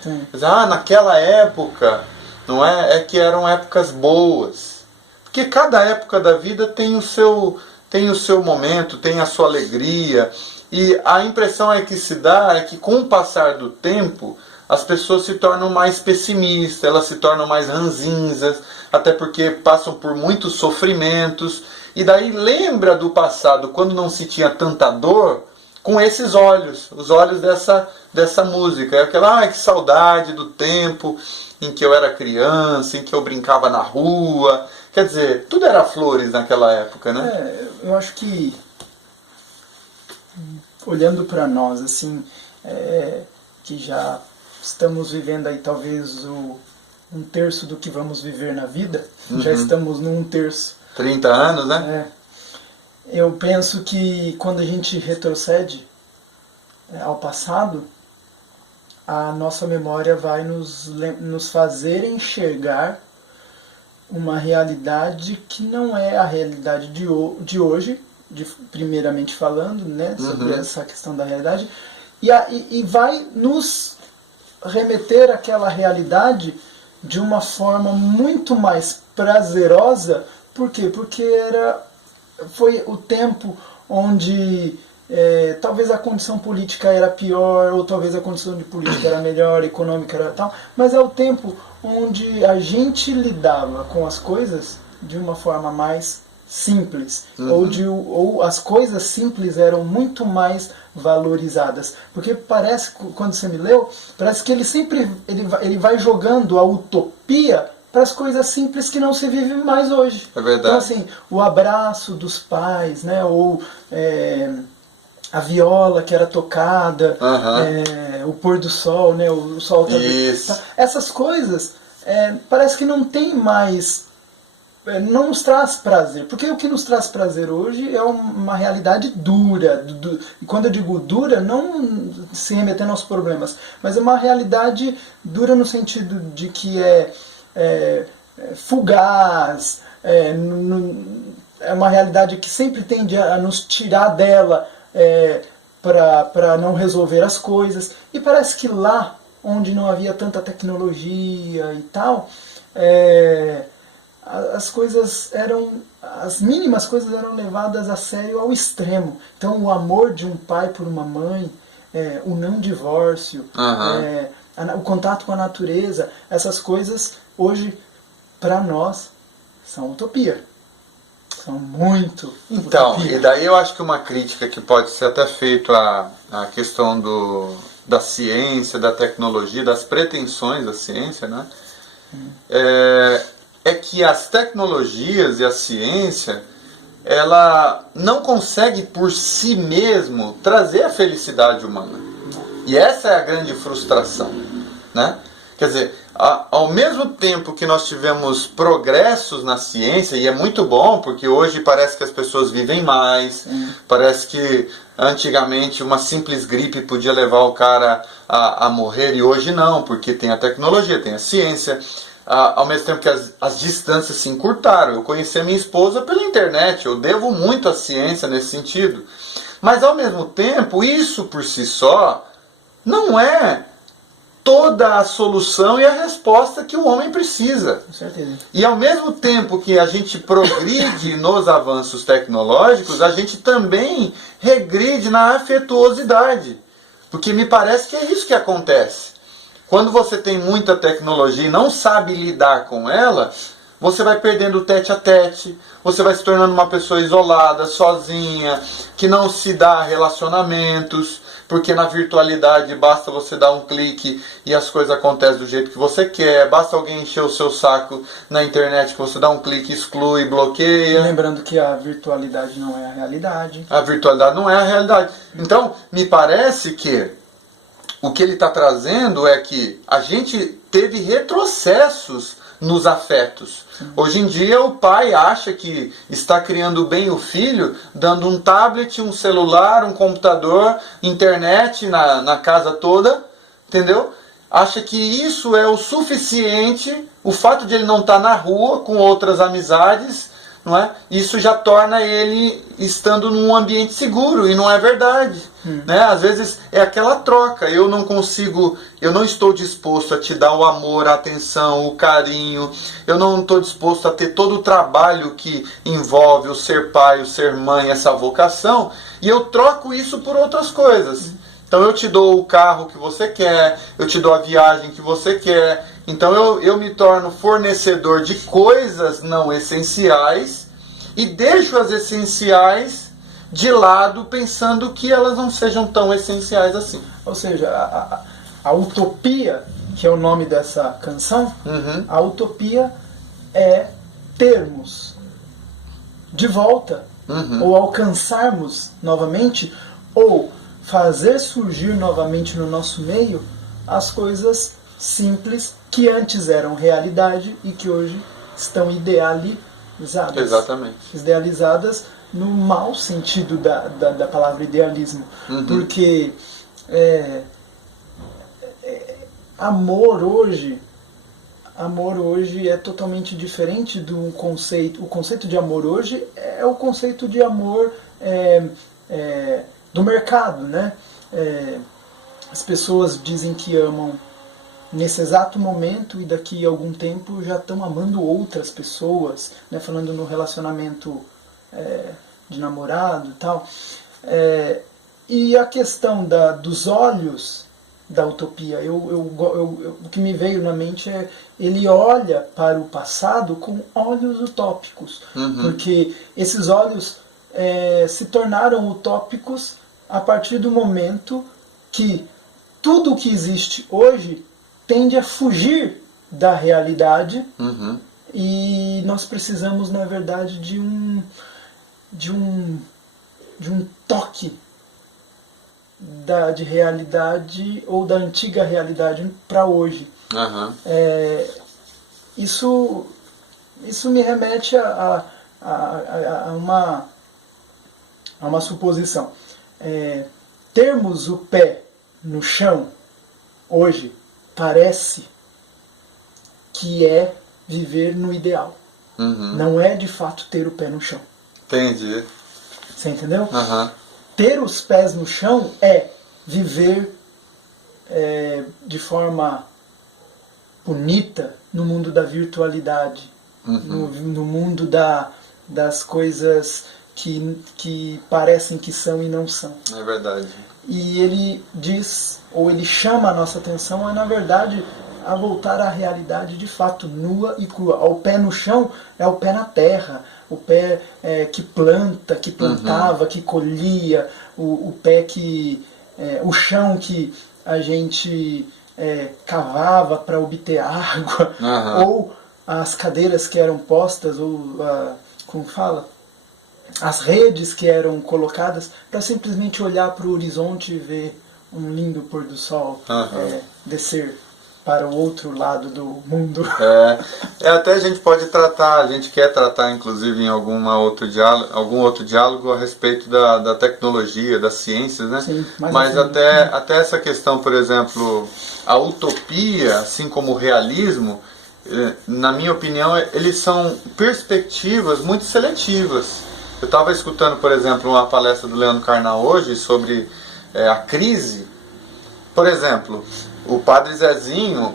Naquela época, não é? É que eram épocas boas. Porque cada época da vida tem o seu momento, tem a sua alegria. E a impressão que se dá é que com o passar do tempo, as pessoas se tornam mais pessimistas, elas se tornam mais ranzinzas, até porque passam por muitos sofrimentos. E daí lembra do passado, quando não se tinha tanta dor, com esses olhos, os olhos dessa música. É aquela, que saudade do tempo em que eu era criança, em que eu brincava na rua. Quer dizer, tudo era flores naquela época, né? Eu acho que, olhando para nós, assim, que já estamos vivendo aí talvez um terço do que vamos viver na vida, já estamos num terço. 30 anos, né? Eu penso que quando a gente retrocede ao passado, a nossa memória vai nos fazer enxergar uma realidade que não é a realidade de hoje, primeiramente falando, né, sobre essa questão da realidade, e vai nos remeter àquela realidade de uma forma muito mais prazerosa. Por quê? Porque foi o tempo onde talvez a condição política era pior, ou talvez a condição de política era melhor, econômica era tal, mas é o tempo onde a gente lidava com as coisas de uma forma mais simples, ou as coisas simples eram muito mais valorizadas, porque parece, quando você me leu, parece que ele sempre ele vai jogando a utopia para as coisas simples que não se vive mais hoje. É verdade. Então, assim, o abraço dos pais, né, ou a viola que era tocada, o pôr do sol, né, o sol tá, essas coisas parece que não tem mais, não nos traz prazer, porque o que nos traz prazer hoje é uma realidade dura, e quando eu digo dura, não se remetendo aos problemas, mas é uma realidade dura no sentido de que fugaz, é uma realidade que sempre tende a nos tirar dela para não resolver as coisas. E parece que lá onde não havia tanta tecnologia e tal, as coisas eram, as mínimas coisas eram levadas a sério ao extremo. Então o amor de um pai por uma mãe, o não divórcio, o contato com a natureza, essas coisas hoje para nós são utopia. São muito Então, utopia. e daí eu acho que uma crítica que pode ser até feita à questão da ciência, da tecnologia, das pretensões da ciência, né? É que as tecnologias e a ciência, ela não consegue por si mesmo trazer a felicidade humana. E essa é a grande frustração, né? Quer dizer, ao mesmo tempo que nós tivemos progressos na ciência, e é muito bom, porque hoje parece que as pessoas vivem mais, parece que antigamente uma simples gripe podia levar o cara a morrer, e hoje não, porque tem a tecnologia, tem a ciência. Ao mesmo tempo que as distâncias se encurtaram. Eu conheci a minha esposa pela internet, eu devo muito à ciência nesse sentido. Mas ao mesmo tempo, isso por si só não é toda a solução e a resposta que o homem precisa. Com certeza. E ao mesmo tempo que a gente progride nos avanços tecnológicos, a gente também regride na afetuosidade. Porque me parece que é isso que acontece. Quando você tem muita tecnologia e não sabe lidar com ela, você vai perdendo o tete a tete, você vai se tornando uma pessoa isolada, sozinha, que não se dá relacionamentos, porque na virtualidade basta você dar um clique e as coisas acontecem do jeito que você quer, basta alguém encher o seu saco na internet que você dá um clique, exclui, bloqueia. Lembrando que a virtualidade não é a realidade. A virtualidade não é a realidade. Então, me parece que o que ele está trazendo é que a gente teve retrocessos nos afetos. Hoje em dia o pai acha que está criando bem o filho, dando um tablet, um celular, um computador, internet na casa toda, entendeu? Acha que isso é o suficiente, o fato de ele não estar na rua com outras amizades, não é? Isso já torna ele estando num ambiente seguro, e não é verdade. Né? Às vezes é aquela troca, eu não estou disposto a te dar o amor, a atenção, o carinho, eu não estou disposto a ter todo o trabalho que envolve o ser pai, o ser mãe, essa vocação, e eu troco isso por outras coisas. Então eu te dou o carro que você quer, eu te dou a viagem que você quer, então eu me torno fornecedor de coisas não essenciais e deixo as essenciais de lado, pensando que elas não sejam tão essenciais assim. Ou seja, a utopia, que é o nome dessa canção, a utopia é termos de volta, ou alcançarmos novamente, ou fazer surgir novamente no nosso meio as coisas simples que antes eram realidade e que hoje estão idealizadas. Exatamente. Idealizadas no mau sentido da palavra idealismo. Porque amor hoje é totalmente diferente do conceito. O conceito de amor hoje é o conceito de amor do mercado, né? As pessoas dizem que amam nesse exato momento e daqui a algum tempo já estão amando outras pessoas, né? Falando no relacionamento de namorado e tal. E a questão dos olhos da utopia, o que me veio na mente é ele olha para o passado com olhos utópicos, porque esses olhos se tornaram utópicos a partir do momento que tudo o que existe hoje tende a fugir da realidade, e nós precisamos, na verdade, de um toque de realidade, ou da antiga realidade para hoje. Isso me remete a uma suposição. Termos o pé no chão hoje parece que é viver no ideal. Não é de fato ter o pé no chão. Entendi. Você entendeu? Ter os pés no chão é viver de forma bonita no mundo da virtualidade. no mundo das coisas que parecem que são e não são. É verdade. E ele diz, ou ele chama a nossa atenção, na verdade, a voltar à realidade de fato, nua e crua. O pé no chão é o pé na terra, o pé que plantava, que colhia, o pé que... o chão que a gente cavava para obter água, ou as cadeiras que eram postas, ou como fala? As redes que eram colocadas para simplesmente olhar para o horizonte e ver um lindo pôr do sol descer para o outro lado do mundo. Até a gente pode tratar, a gente quer tratar inclusive em algum outro diálogo a respeito da tecnologia, das ciências, né? Sim, mas até essa questão, por exemplo, a utopia, assim como o realismo, na minha opinião, eles são perspectivas muito seletivas. Eu estava escutando, por exemplo, uma palestra do Leandro Carnal hoje sobre a crise. Por exemplo, o Padre Zezinho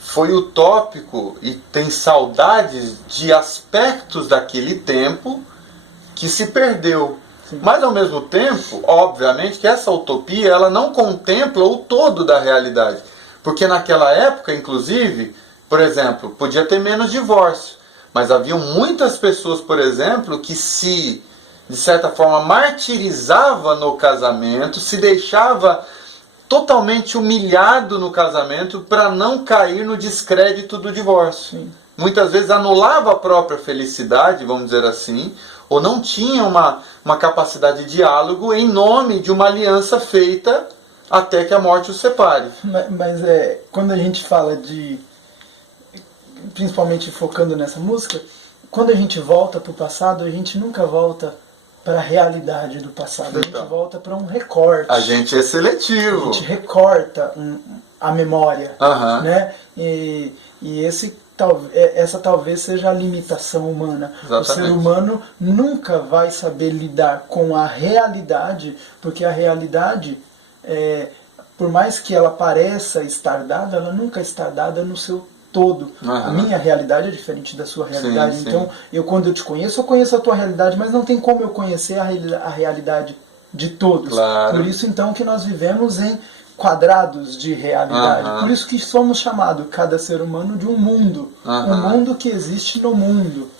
foi utópico e tem saudades de aspectos daquele tempo que se perdeu. Sim. Mas, ao mesmo tempo, obviamente, que essa utopia ela não contempla o todo da realidade. Porque naquela época, inclusive, por exemplo, podia ter menos divórcio. Mas haviam muitas pessoas, por exemplo, que se, de certa forma, martirizava no casamento, se deixava totalmente humilhado no casamento para não cair no descrédito do divórcio. Sim. Muitas vezes anulava a própria felicidade, vamos dizer assim, ou não tinha uma capacidade de diálogo em nome de uma aliança feita até que a morte os separe. Mas quando a gente fala de... principalmente focando nessa música, quando a gente volta para o passado, a gente nunca volta para a realidade do passado, a gente volta para um recorte. A gente é seletivo. A gente recorta a memória, né? E essa talvez seja a limitação humana. Exatamente. O ser humano nunca vai saber lidar com a realidade, porque a realidade, por mais que ela pareça estar dada, ela nunca está dada no seu todo. A minha realidade é diferente da sua realidade. Sim, então, quando eu te conheço, eu conheço a tua realidade, mas não tem como eu conhecer a realidade de todos. Claro. Por isso, então, que nós vivemos em quadrados de realidade. Por isso que somos chamados, cada ser humano, de um mundo. Um mundo que existe no mundo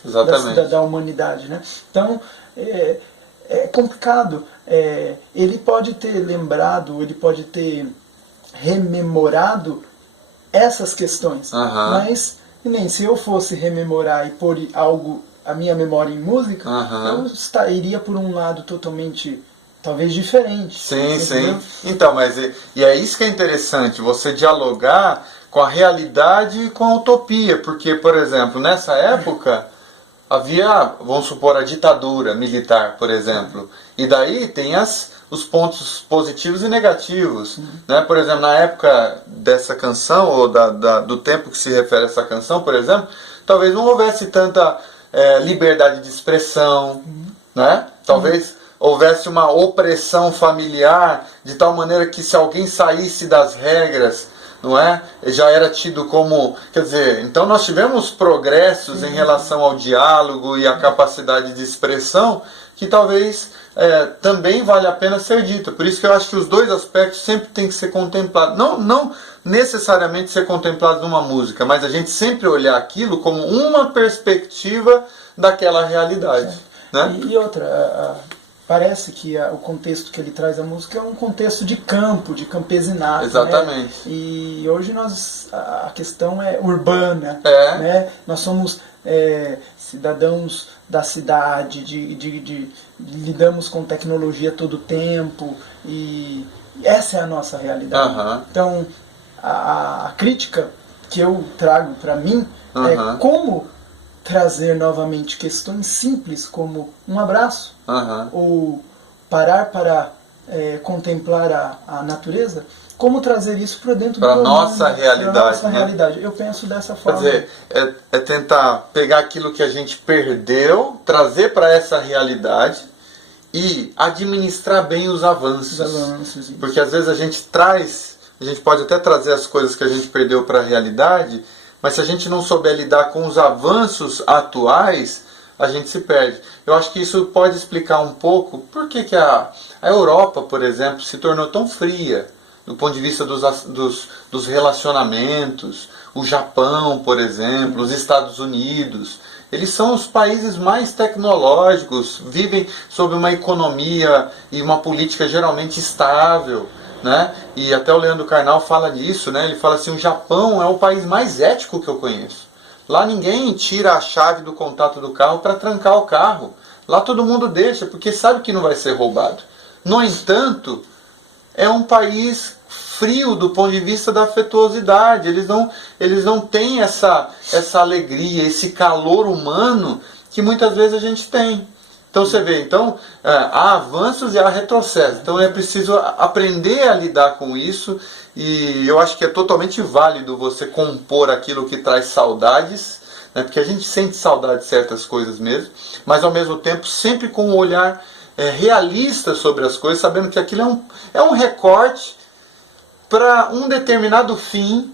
da humanidade. Né? Então, é complicado. Ele pode ter lembrado, ele pode ter rememorado essas questões, mas nem se eu fosse rememorar e pôr a minha memória em música, eu iria por um lado totalmente, talvez diferente. Sim. Então, mas e é isso que é interessante, você dialogar com a realidade e com a utopia, porque, por exemplo, nessa época havia, vamos supor, a ditadura militar, por exemplo, e daí tem os pontos positivos e negativos. Né? Por exemplo, na época dessa canção, ou do tempo que se refere a essa canção, por exemplo, talvez não houvesse tanta liberdade de expressão, né? Talvez houvesse uma opressão familiar, de tal maneira que se alguém saísse das regras, não é? Já era tido como... Quer dizer, então nós tivemos progressos em relação ao diálogo e à capacidade de expressão, que talvez também vale a pena ser dita. Por isso que eu acho que os dois aspectos sempre têm que ser contemplados. Não necessariamente ser contemplados numa música, mas a gente sempre olhar aquilo como uma perspectiva daquela realidade. Né? E outra, parece que o contexto que ele traz a música é um contexto de campo, de campesinato. Exatamente. Né? E hoje a questão é urbana. Né? Nós somos cidadãos da cidade, lidamos com tecnologia todo o tempo, e essa é a nossa realidade. Então, a crítica que eu trago para mim é como trazer novamente questões simples como um abraço, ou parar para contemplar a natureza, como trazer isso para dentro da nossa realidade. Realidade. Eu penso dessa forma. Quer dizer, é tentar pegar aquilo que a gente perdeu, trazer para essa realidade e administrar bem os avanços. Porque às vezes a gente pode até trazer as coisas que a gente perdeu para a realidade, Mas se a gente não souber lidar com os avanços atuais, a gente se perde. Eu acho que isso pode explicar um pouco por que a Europa, por exemplo, se tornou tão fria do ponto de vista dos relacionamentos. O Japão, por exemplo, os Estados Unidos, eles são os países mais tecnológicos, vivem sob uma economia e uma política geralmente estável, né? E até o Leandro Carnal fala disso, né? Ele fala assim, o Japão é o país mais ético que eu conheço. Lá ninguém tira a chave do contato do carro para trancar o carro. Lá todo mundo deixa, porque sabe que não vai ser roubado. No entanto, é um país frio do ponto de vista da afetuosidade. Eles não têm essa alegria, esse calor humano que muitas vezes a gente tem. Então você vê, há avanços e há retrocessos. Então é preciso aprender a lidar com isso, e eu acho que é totalmente válido você compor aquilo que traz saudades, né? Porque a gente sente saudade de certas coisas mesmo, mas ao mesmo tempo sempre com um olhar realista sobre as coisas, sabendo que aquilo é um recorte para um determinado fim,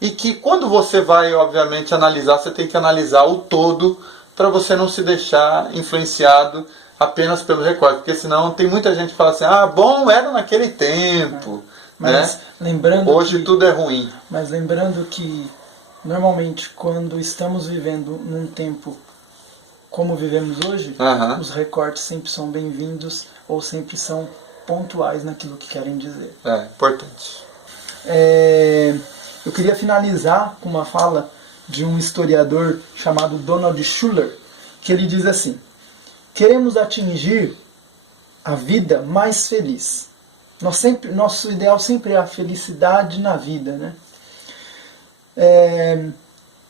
e que quando você vai, obviamente, analisar, você tem que analisar o todo, para você não se deixar influenciado apenas pelo recorte, porque senão tem muita gente que fala assim, bom era naquele tempo, mas né? Lembrando hoje tudo é ruim. Mas lembrando que normalmente quando estamos vivendo num tempo como vivemos hoje, os recortes sempre são bem-vindos ou sempre são pontuais naquilo que querem dizer. Importante. Eu queria finalizar com uma fala de um historiador chamado Donald Schuller, que ele diz assim: queremos atingir a vida mais feliz. Nosso ideal sempre é a felicidade na vida, né?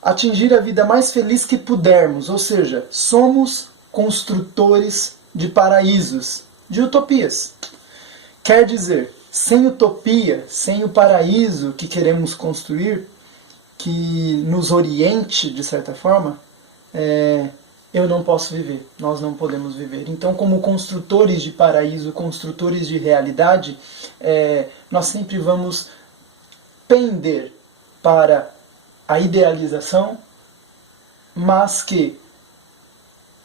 Atingir a vida mais feliz que pudermos, ou seja, somos construtores de paraísos, de utopias. Quer dizer, sem utopia, sem o paraíso que queremos construir, que nos oriente de certa forma, eu não posso viver, nós não podemos viver. Então, como construtores de paraíso, construtores de realidade, nós sempre vamos pender para a idealização, mas que,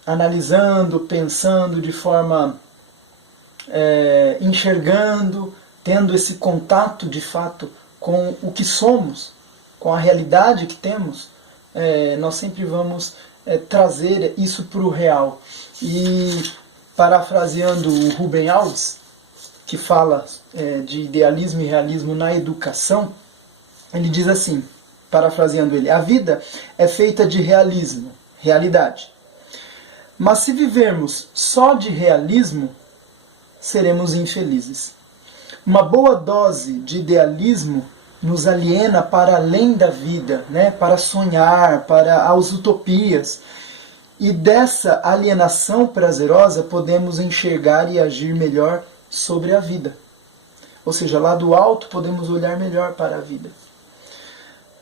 analisando, pensando de forma, enxergando, tendo esse contato de fato com o que somos, com a realidade que temos, nós sempre vamos trazer isso para o real. E parafraseando o Rubem Alves, que fala de idealismo e realismo na educação, ele diz assim, parafraseando ele: a vida é feita de realismo, realidade. Mas se vivermos só de realismo, seremos infelizes. Uma boa dose de idealismo nos aliena para além da vida, né? Para sonhar, para as utopias. E dessa alienação prazerosa podemos enxergar e agir melhor sobre a vida. Ou seja, lá do alto podemos olhar melhor para a vida.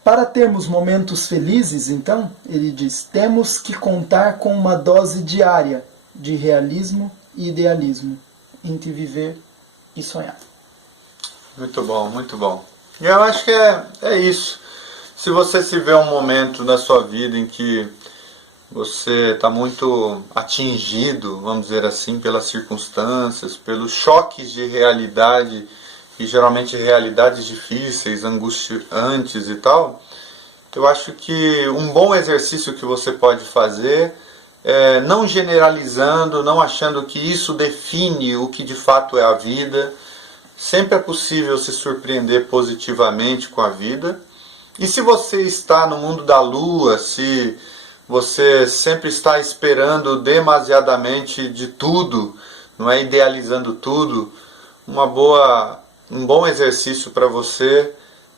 Para termos momentos felizes, então, ele diz, temos que contar com uma dose diária de realismo e idealismo entre viver e sonhar. Muito bom, muito bom. E eu acho que é isso. Se você se vê um momento na sua vida em que você está muito atingido, vamos dizer assim, pelas circunstâncias, pelos choques de realidade, e geralmente realidades difíceis, angustiantes e tal, eu acho que um bom exercício que você pode fazer é, não generalizando, não achando que isso define o que de fato é a vida. Sempre é possível se surpreender positivamente com a vida. E se você está no mundo da lua, se você sempre está esperando demasiadamente de tudo, não é, idealizando tudo, um bom exercício para você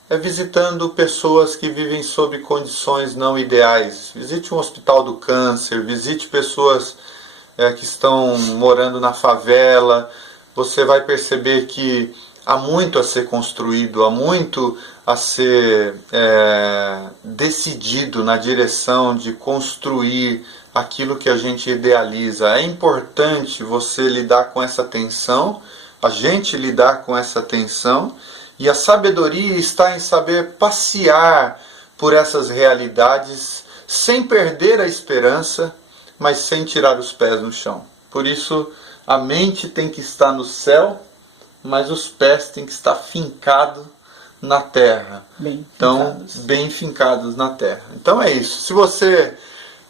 é visitando pessoas que vivem sob condições não ideais. Visite um hospital do câncer, visite pessoas que estão morando na favela. Você vai perceber que há muito a ser construído, há muito a ser decidido na direção de construir aquilo que a gente idealiza. É importante você lidar com essa tensão, a gente lidar com essa tensão, e a sabedoria está em saber passear por essas realidades, sem perder a esperança, mas sem tirar os pés no chão. Por isso, a mente tem que estar no céu, mas os pés têm que estar fincados na terra. Bem fincados na terra. Então é isso. Se você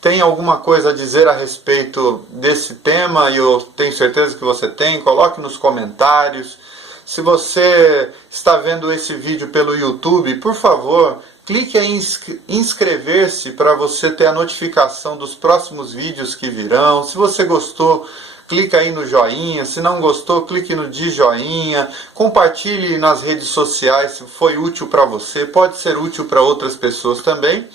tem alguma coisa a dizer a respeito desse tema, e eu tenho certeza que você tem, coloque nos comentários. Se você está vendo esse vídeo pelo YouTube, por favor, clique em inscrever-se para você ter a notificação dos próximos vídeos que virão. Se você gostou, clica aí no joinha. Se não gostou, clique no de joinha. Compartilhe nas redes sociais se foi útil para você. Pode ser útil para outras pessoas também.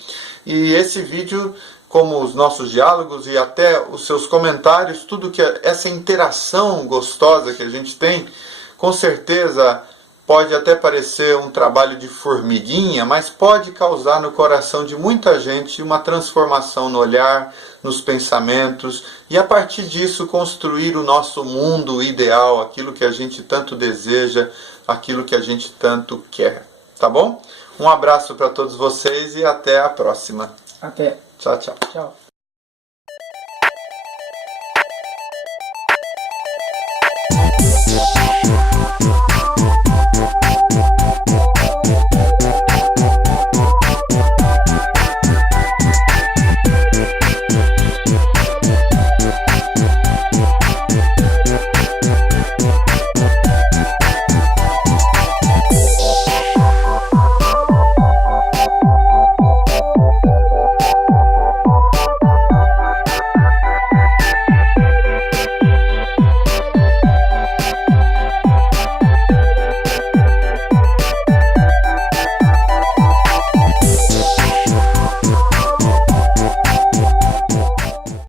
E esse vídeo, como os nossos diálogos e até os seus comentários, tudo que essa interação gostosa que a gente tem, com certeza pode até parecer um trabalho de formiguinha, mas pode causar no coração de muita gente uma transformação no olhar, nos pensamentos, e a partir disso construir o nosso mundo ideal, aquilo que a gente tanto deseja, aquilo que a gente tanto quer. Tá bom? Um abraço para todos vocês e até a próxima. Até. Tchau, tchau. Tchau.